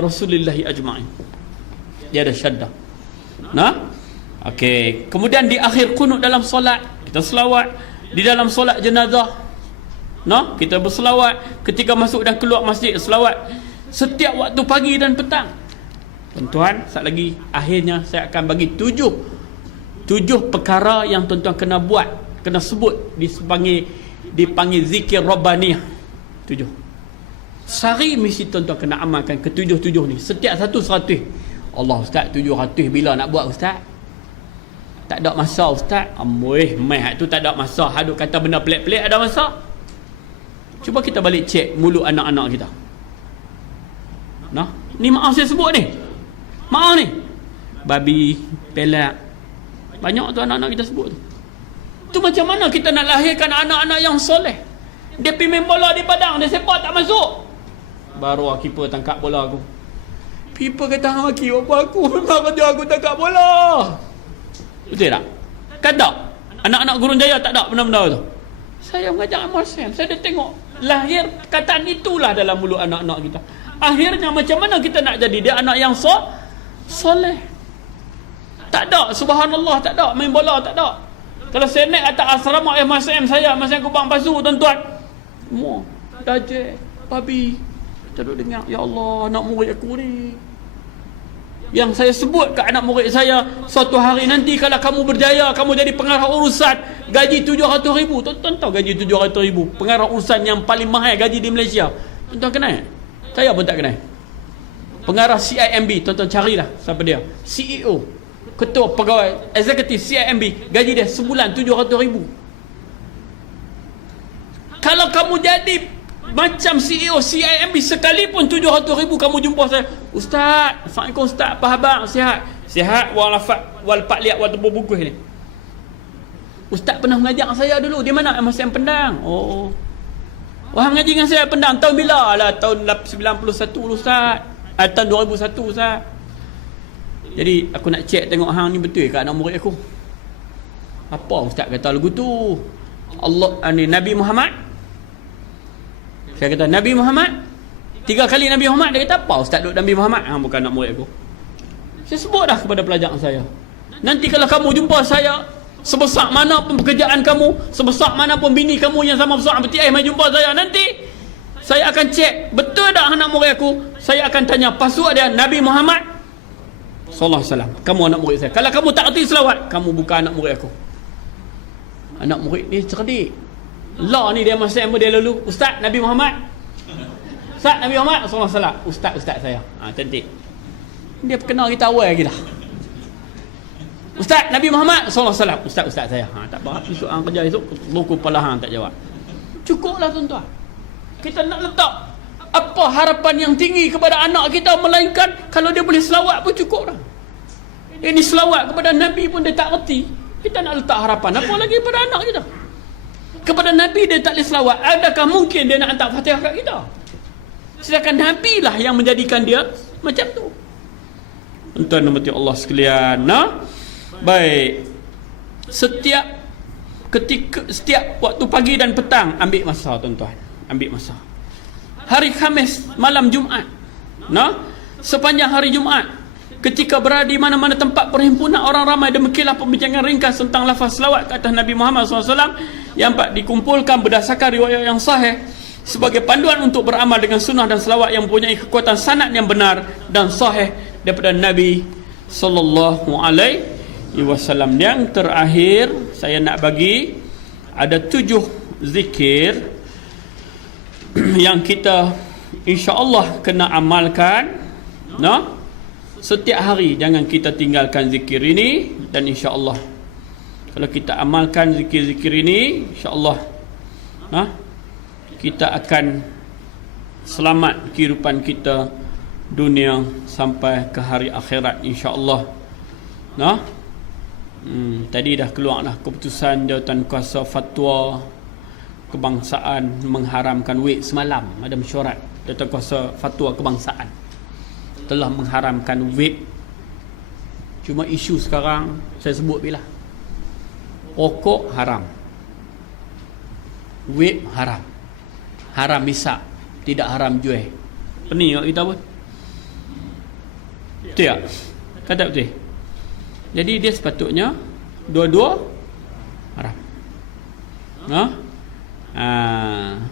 Rasulillahi ajma'in. Dia ada syaddah. Okey, kemudian di akhir qunut dalam solat kita selawat. Di dalam solat jenazah kita berselawat. Ketika masuk dan keluar masjid selawat. Setiap waktu pagi dan petang. Tuan-tuan, sekejap lagi akhirnya saya akan bagi tujuh perkara yang tuan-tuan kena buat, kena sebut, dipanggil zikir rabbaniyah. 7. Sehari mesti tuan-tuan kena amalkan ketujuh ni. Setiap satu 100. Allah ustaz, 700 bila nak buat ustaz? Tak ada masa ustaz. Amboi, mai tu tak ada masa. Haduk kata benda pelik-pelik ada masa. Cuba kita balik cek mulut anak-anak kita. Ni maaf saya sebut ni. Maaf ni. Babi, pelak. Banyak tu anak-anak kita sebut tu. Tu macam mana kita nak lahirkan anak-anak yang soleh? Dia pergi main bola di padang, dia sepak tak masuk. Baru keeper tangkap bola aku. Keeper kata maki apa aku, memang kata aku tangkap bola. Betul tak? Kan tak? Anak-anak Gurun Jaya tak ada benda-benda tu. Saya mengajar amal Sam, saya dah tengok lahir kataan itulah dalam mulut anak-anak kita. Akhirnya macam mana kita nak jadi dia anak yang soleh? Tak ada, subhanallah, tak ada. Main bola tak ada. Kalau saya naik atas asrama MSM saya, masa kubang pasu tuan-tuan, semua dajjal, babi. Kita duduk dengar, ya Allah, anak murid aku ni. Yang saya sebut ke anak murid saya, suatu hari nanti kalau kamu berjaya, kamu jadi pengarah urusan, gaji 700,000. Tuan-tuan tahu gaji 700,000, pengarah urusan yang paling mahal gaji di Malaysia. Tuan-tuan kenal? Saya pun tak kenal. Pengarah CIMB, tuan-tuan carilah siapa dia. CEO, ketua pegawai eksekutif CIMB, gaji dia sebulan 700,000. Kalau kamu jadi macam CEO CIMB sekalipun 700,000, kamu jumpa saya, Ustaz, Assalamualaikum Ustaz, apa khabar? Sihat? Sihat, wal pak liat wal tebur bukus ni. Ustaz pernah mengajar saya dulu, di mana? MSM Pendang. Oh, wah, mengaji dengan saya Pendang, tahun bila? Lah, tahun 91 Ustaz. Tahun 2001 Ustaz. Jadi aku nak check tengok hang ni betul ke anak murid aku. Apa Ustaz kata lagu tu? Allah ni Nabi Muhammad. Saya kata Nabi Muhammad 3 kali Nabi Muhammad. Dia kata apa Ustaz duduk Nabi Muhammad? Hang bukan anak murid aku. Saya sebut dah kepada pelajar saya, nanti kalau kamu jumpa saya, sebesar mana pun pekerjaan kamu, sebesar mana pun bini kamu yang sama besar seperti mai jumpa saya, nanti saya akan cek betul tak anak murid aku. Saya akan tanya password dia Nabi Muhammad sallallahu alaihi wasallam. Kamu anak murid saya. Kalau kamu tak erti selawat, kamu bukan anak murid aku. Anak murid ni cerdik. Lah ni dia masa dia lalu, Ustaz Nabi Muhammad. Ustaz Nabi Muhammad sallallahu alaihi wasallam. Ustaz saya. Cantik. Dia kenal kita awal lagi dah. Ustaz Nabi Muhammad sallallahu alaihi wasallam. Ustaz saya. Tak apa, esok hang kerja esok buku kepala hang tak jawab. Cukuplah tuan-tuan. Kita nak letak apa harapan yang tinggi kepada anak kita, melainkan kalau dia boleh selawat pun cukup dah. Ini selawat kepada Nabi pun dia tak reti, kita nak letak harapan apa lagi kepada anak kita? Kepada Nabi dia tak boleh selawat, adakah mungkin dia nak hantar Fatihah kat kita? Sedangkan Nabi lah yang menjadikan dia macam tu. Tuan-tuan dan puan Allah sekalian, baik, setiap waktu pagi dan petang ambil masa tuan-tuan, ambil masa. Hari Khamis malam Jumaat, sepanjang hari Jumaat, ketika berada di mana-mana tempat perhimpunan orang ramai, demikianlah pembincangan ringkas tentang lafaz selawat ke atas Nabi Muhammad SAW yang dikumpulkan berdasarkan riwayat yang sahih sebagai panduan untuk beramal dengan sunnah dan selawat yang mempunyai kekuatan sanad yang benar dan sahih daripada Nabi sallallahu alaihi wasallam. Yang terakhir saya nak bagi ada 7 zikir yang kita insya-Allah kena amalkan, setiap hari. Jangan kita tinggalkan zikir ini, dan insya-Allah kalau kita amalkan zikir-zikir ini, insya-Allah kita akan selamat kehidupan kita dunia sampai ke hari akhirat, insya-Allah. Tadi dah keluar dah keputusan Jawatan Kuasa Fatwa Kebangsaan mengharamkan vape semalam. Ada mesyuarat Jawatan Kuasa Fatwa Kebangsaan telah mengharamkan vape. Cuma isu sekarang saya sebut bila rokok haram, vape haram, haram hisap, tidak haram jual. Pening tak kita pun? Betul tak? Kata betul. Jadi dia sepatutnya dua-dua haram.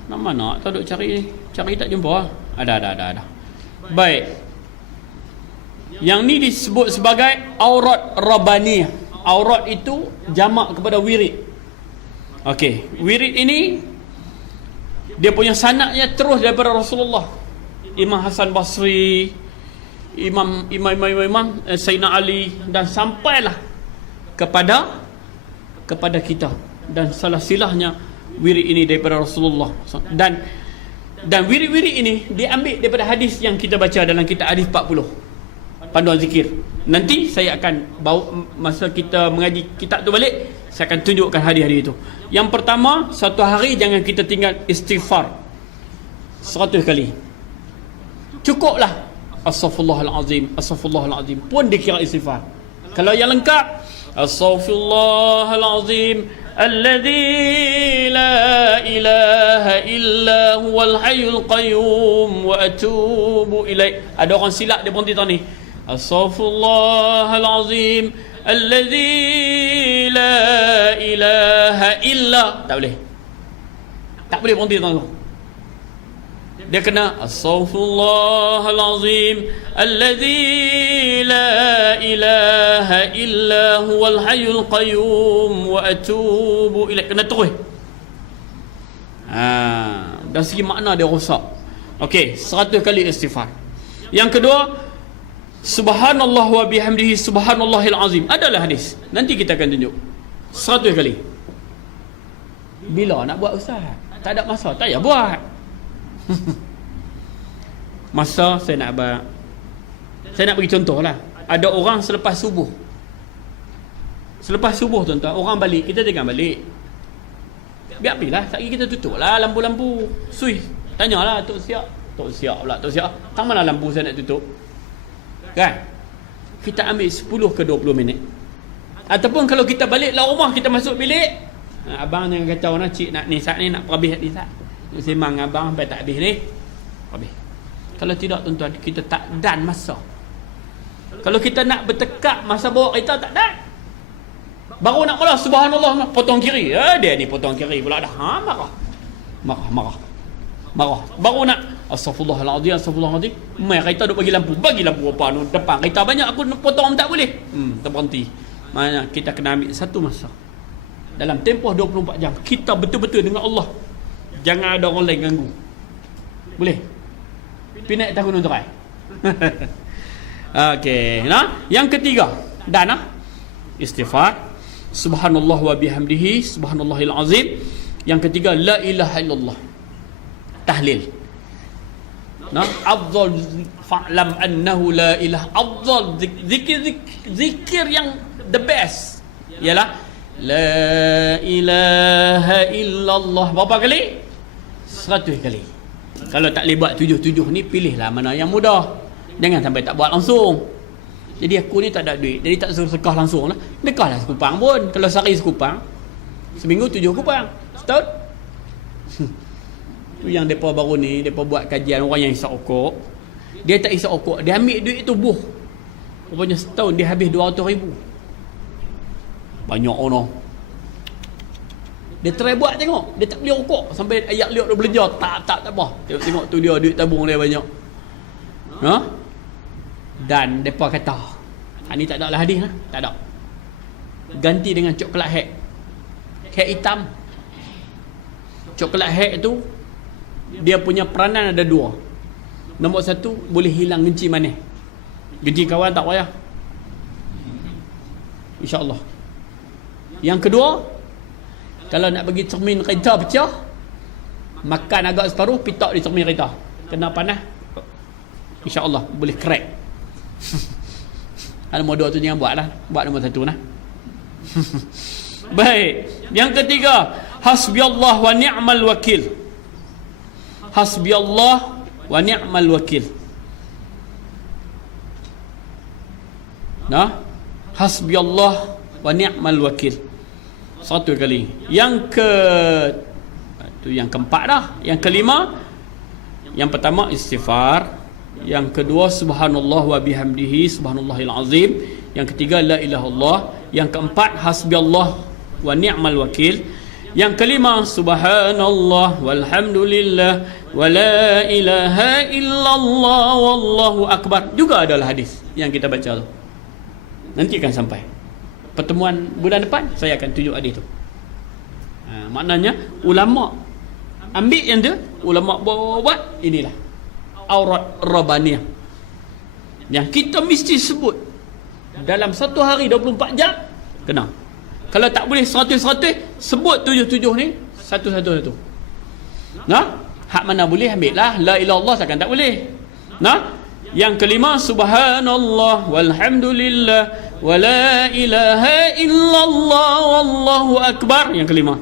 Nak mana tak duk cari tak jumpa. Ada. Baik. Yang ni disebut sebagai aurat rabbaniyah. Aurat itu jamak kepada wirid. Okey, wirid ini dia punya sanadnya terus daripada Rasulullah. Imam Hasan Basri, Imam Sayyidina Ali, dan sampailah kepada kita. Dan salah silahnya wirid ini daripada Rasulullah. Dan wirid-wirid ini diambil daripada hadis yang kita baca dalam kitab hadis 40, panduan zikir. Nanti saya akan bawa, masa kita mengaji kitab tu balik, saya akan tunjukkan hadis-hadis itu. Yang pertama, satu hari jangan kita tinggal istighfar 100 kali. Cukuplah astaghfirullahalazim, astaghfirullahalazim pun dikira istighfar. Kalau yang lengkap, astaghfirullahalazim alladzi la ilaha illa huwal hayyul qayyum wa atubu ilaih. Ada orang silap dia berhenti tadi. Astaghfirullahalazim Allazi la ilaha illa. Tak boleh. Tak boleh berhenti tuan-tuan. Dia kena Astaghfirullahalazim Allazi la ilaha illa huwal hayyul qayyum wa atubu ilaih. Kena terus. Dari segi makna dia rosak. Okey, 100 kali istighfar. Yang kedua, subhanallah wa bihamdihi subhanallahil azim. Adalah hadis. Nanti kita akan tunjuk. 100 kali. Bila nak buat ustaz? Tak ada masa, tak payah buat. Masa saya nak bagi contoh lah. Ada orang selepas subuh tuan-tuan, orang balik, kita jangan balik. Biar apilah, sekali kita tutup lah lampu-lampu. Sui, tanyalah Tok Siap pula, Tok Siap, tang mana lampu saya nak tutup? Kan? Kita ambil 10 ke 20 minit. Ataupun kalau kita balik lah rumah, kita masuk bilik, abang jangan kacau nak cik nak ni saat ni nak perhabis ni saat. Semang abang sampai tak habis ni. Habis. Kalau tidak tuan-tuan, kita tak dan masa. Kalau kita nak bertekak masa bawa kereta tak dan. Baru nak mula subhanallah potong kiri. Dia ni potong kiri pula dah. Marah. Baru nak astagfirullahalazim. Mai kereta duk bagi lampu apa nu depan kereta banyak aku potong tak boleh. Terberhenti. Maknanya kita kena ambil satu masa. Dalam tempoh 24 jam kita betul-betul dengan Allah. Jangan ada orang lain ganggu. Boleh? Pinak tak gunung terai. Okey, nah. Yang ketiga, dan istighfar, subhanallah wa bihamdihi subhanallahil azim. Yang ketiga, la ilaha illallah. Tahlil. Nah, afdal fa'lam annahu la ilaha afdal zikir yang the best ialah la ilaha illallah. Berapa kali? 100 kali. Kalau tak boleh buat 7 ni, pilihlah mana yang mudah. Jangan sampai tak buat langsung. Jadi aku ni tak ada duit, jadi tak suruh sekah langsung lah. Dekahlah sekupang pun. Kalau sehari sekupang, seminggu 7 kupang, setahun. Tu yang mereka baru ni, mereka buat kajian orang yang isap okok. Dia tak isap okok, dia ambil duit tu buh. Rupanya setahun dia habis 200,000. Banyak orang. Dia try buat tengok, dia tak beli rokok sampai ayat liuk dia belanja. Tak apa. Tengok tu dia duit tabung dia banyak. Dan depa kata, ni tak ada lah hadis lah. Tak ada. Ganti dengan coklat hack. Hack hitam. Coklat hack tu dia punya peranan ada 2. Nombor 1, boleh hilang genci manis. Genci kawan tak payah, InsyaAllah. Yang kedua, kalau nak bagi cermin kereta pecah, makan agak separuh, pitak di cermin kereta, kena panas, InsyaAllah boleh crack. Nombor 2 tu jangan buat lah. Buat nombor 1 lah. Baik. Yang ketiga, hasbiyallah wa ni'mal wakil. Hasbiyallah wa ni'mal wakil. Nah, hasbiyallah wa ni'mal wakil. 1 kali. Yang keempat dah. Yang kelima, yang pertama istighfar. Yang kedua subhanallah wa bihamdihi subhanallahil azim. Yang ketiga la ilaha illallah. Yang keempat hasbiyallah wa ni'mal wakil. Yang kelima subhanallah walhamdulillah wa la ilaha illallah wallahu akbar. Juga adalah hadis yang kita baca tu. Nanti akan sampai pertemuan bulan depan, saya akan tunjuk hadis tu. Maknanya ulama ambil yang tu, ulama buat inilah aurat rabbaniyah yang kita mesti sebut dalam satu hari 24 jam kena. Kalau tak boleh 100 sebut 7 ni satu-satu. Nah, hak mana boleh ambillah. La ilaha illallah takkan tak boleh. Nah, yang kelima subhanallah walhamdulillah wa la ilaha illallah wallahu akbar. Yang kelima.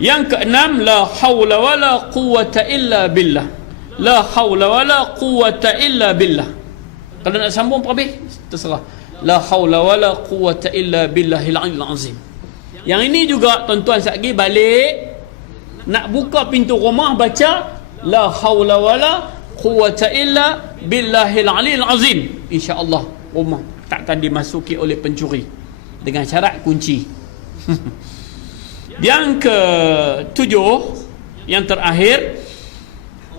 Yang keenam la haula wala quwwata illa billah. La haula wala quwwata illa billah. Kalau nak sambung habis terserah. La haula wala quwwata illa billahil aliyyil azim. Yang ini juga tuan-tuan sekali balik nak buka pintu rumah baca la haula wala quwwata illa billahil aliyyil azim. Insya-Allah rumah takkan dimasuki oleh pencuri. dengan syarat kunci. Yang ke-7, yang terakhir,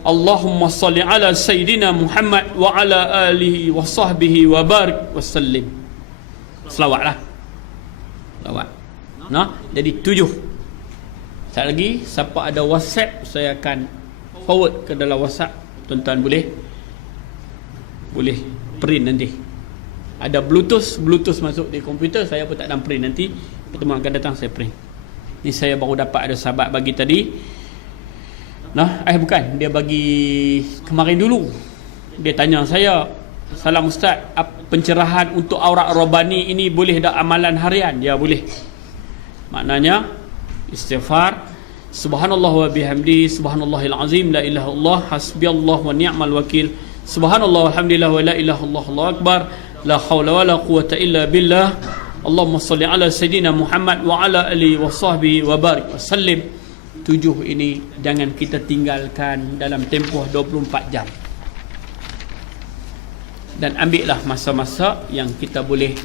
Allahumma salli ala Sayyidina Muhammad wa ala alihi wa sahbihi wa barik wa sallim. Selawat lah. Selawat. Nah, jadi 7. Sekali lagi, siapa ada WhatsApp, saya akan forward ke dalam WhatsApp. Tuan-tuan boleh print nanti. Ada Bluetooth masuk di komputer, saya pun tak nak print. Nanti pertemuan akan datang saya print. Ni saya baru dapat, ada sahabat bagi tadi. Nah, bukan, dia bagi kemarin dulu. Dia tanya saya, "Salam Ustaz, pencerahan untuk aurat robani ini boleh tak amalan harian?" Ya, boleh. Maknanya istighfar, subhanallah wa bihamdi, subhanallahil azim, la ilaha illallah, hasbiyallah wa ni'mal wakil, subhanallah walhamdulillah wa la ilaha illallah, Allahu akbar, la haula wa la quwwata illa billah, Allahumma salli ala Sayyidina Muhammad wa ala alihi wa sahbihi wa barik wa sallim. 7 ini jangan kita tinggalkan dalam tempoh 24 jam. Dan ambillah masa-masa yang kita boleh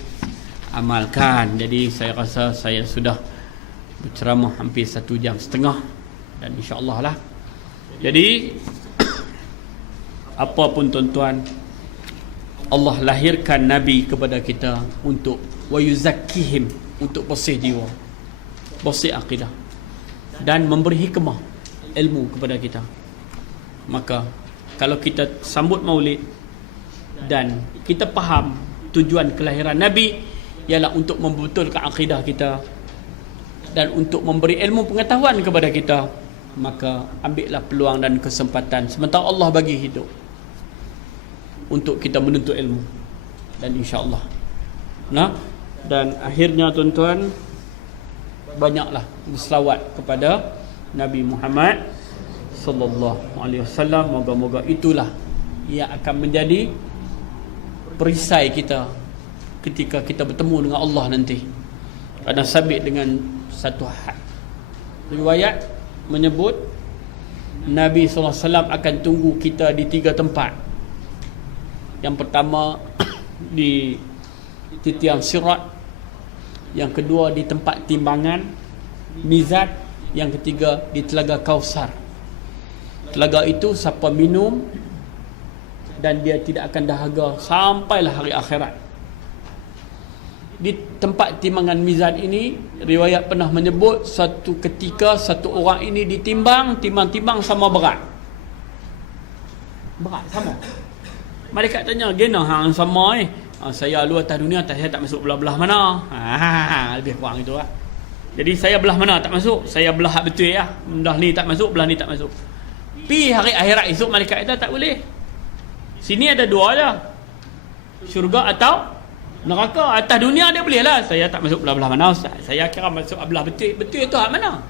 amalkan. Jadi saya rasa saya sudah berceramah hampir 1 jam setengah. Dan insya-Allah lah. Jadi apa pun tuan-tuan, Allah lahirkan Nabi kepada kita untuk wa yuzakkihim, untuk bersih jiwa, bersih akidah, dan memberi hikmah ilmu kepada kita. Maka kalau kita sambut maulid dan kita faham tujuan kelahiran Nabi ialah untuk membetulkan akidah kita dan untuk memberi ilmu pengetahuan kepada kita, maka ambillah peluang dan kesempatan sementara Allah bagi hidup untuk kita menuntut ilmu. Dan insya-Allah, nah, dan akhirnya tuan-tuan, banyaklah berselawat kepada Nabi Muhammad sallallahu alaihi wasallam. Moga-moga itulah yang akan menjadi perisai kita ketika kita bertemu dengan Allah nanti. Kerana sabit dengan satu riwayat menyebut Nabi sallallahu alaihi wasallam akan tunggu kita di 3 tempat. Yang pertama di titian sirat, yang kedua di tempat timbangan mizan, yang ketiga di telaga Kausar. Telaga itu siapa minum dan dia tidak akan dahaga sampailah hari akhirat. Di tempat timbangan mizan ini, riwayat pernah menyebut satu ketika satu orang ini ditimbang, timbang-timbang sama berat sama. Malaikat tanya, "Gena hang sama saya lu atas dunia, saya tak masuk belah-belah mana?" Lebih kurang itu lah. Jadi saya belah mana tak masuk, saya belah hak betul ya. Belah ni tak masuk, belah ni tak masuk. Pi hari akhirat esok malaikat kata tak boleh. Sini ada 2 aja. Syurga atau neraka. Atas dunia dia boleh lah. Saya tak masuk belah-belah mana Ustaz. Saya kira masuk belah betul. Betul itu hak mana?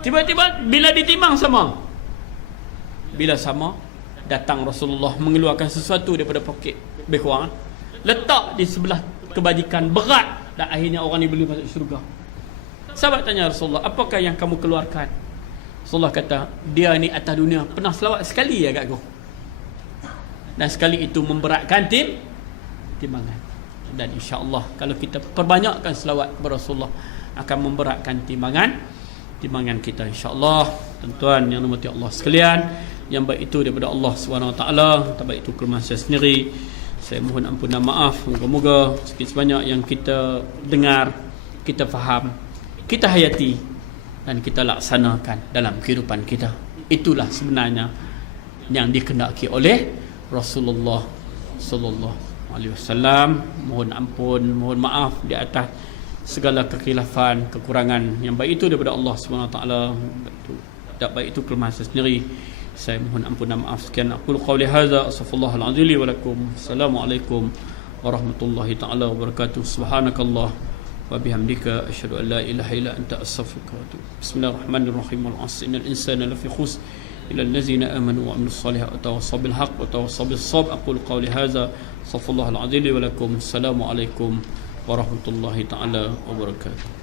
Tiba-tiba bila ditimbang sama. Bila sama, datang Rasulullah mengeluarkan sesuatu daripada poket, lebih kurang, letak di sebelah kebajikan, berat, dan akhirnya orang ni boleh masuk syurga. Sahabat tanya Rasulullah, "Apakah yang kamu keluarkan?" Rasulullah kata, "Dia ni atas dunia pernah selawat sekali ya kat aku, dan sekali itu memberatkan timbangan." Dan insya-Allah kalau kita perbanyakkan selawat kepada Rasulullah akan memberatkan timbangan kita, insya-Allah. Tuan-tuan yang dirahmati Allah sekalian, yang baik itu daripada Allah SWT, tak baik itu kelemahan saya sendiri. Saya mohon ampun dan maaf. Moga-moga sikit sebanyak yang kita dengar, kita faham, kita hayati dan kita laksanakan dalam kehidupan kita. Itulah sebenarnya yang dikehendaki oleh Rasulullah sallallahu alaihi wasallam. Mohon ampun, mohon maaf di atas segala kekhilafan, kekurangan. Yang baik itu daripada Allah SWT, tak baik itu kelemahan saya sendiri. Saya mohon ampun dan maaf. Sekian aku qauli hadza, astaghfirullahal azim li wa lakum. Assalamualaikum warahmatullahi taala wabarakatuh. Subhanakallah wa bihamdika asyhadu an la ilaha illa anta astaghfiruka wa atubu. Bismillahirrahmanirrahim. Wal 'asri innal insana lafi khusr illa allazina amanu wa 'amilus solihati wa tawassaw bil haqq wa tawassaw bis sabr. Aqulu qauli hadza, astaghfirullahal azim li wa lakum. Assalamualaikum warahmatullahi taala wabarakatuh.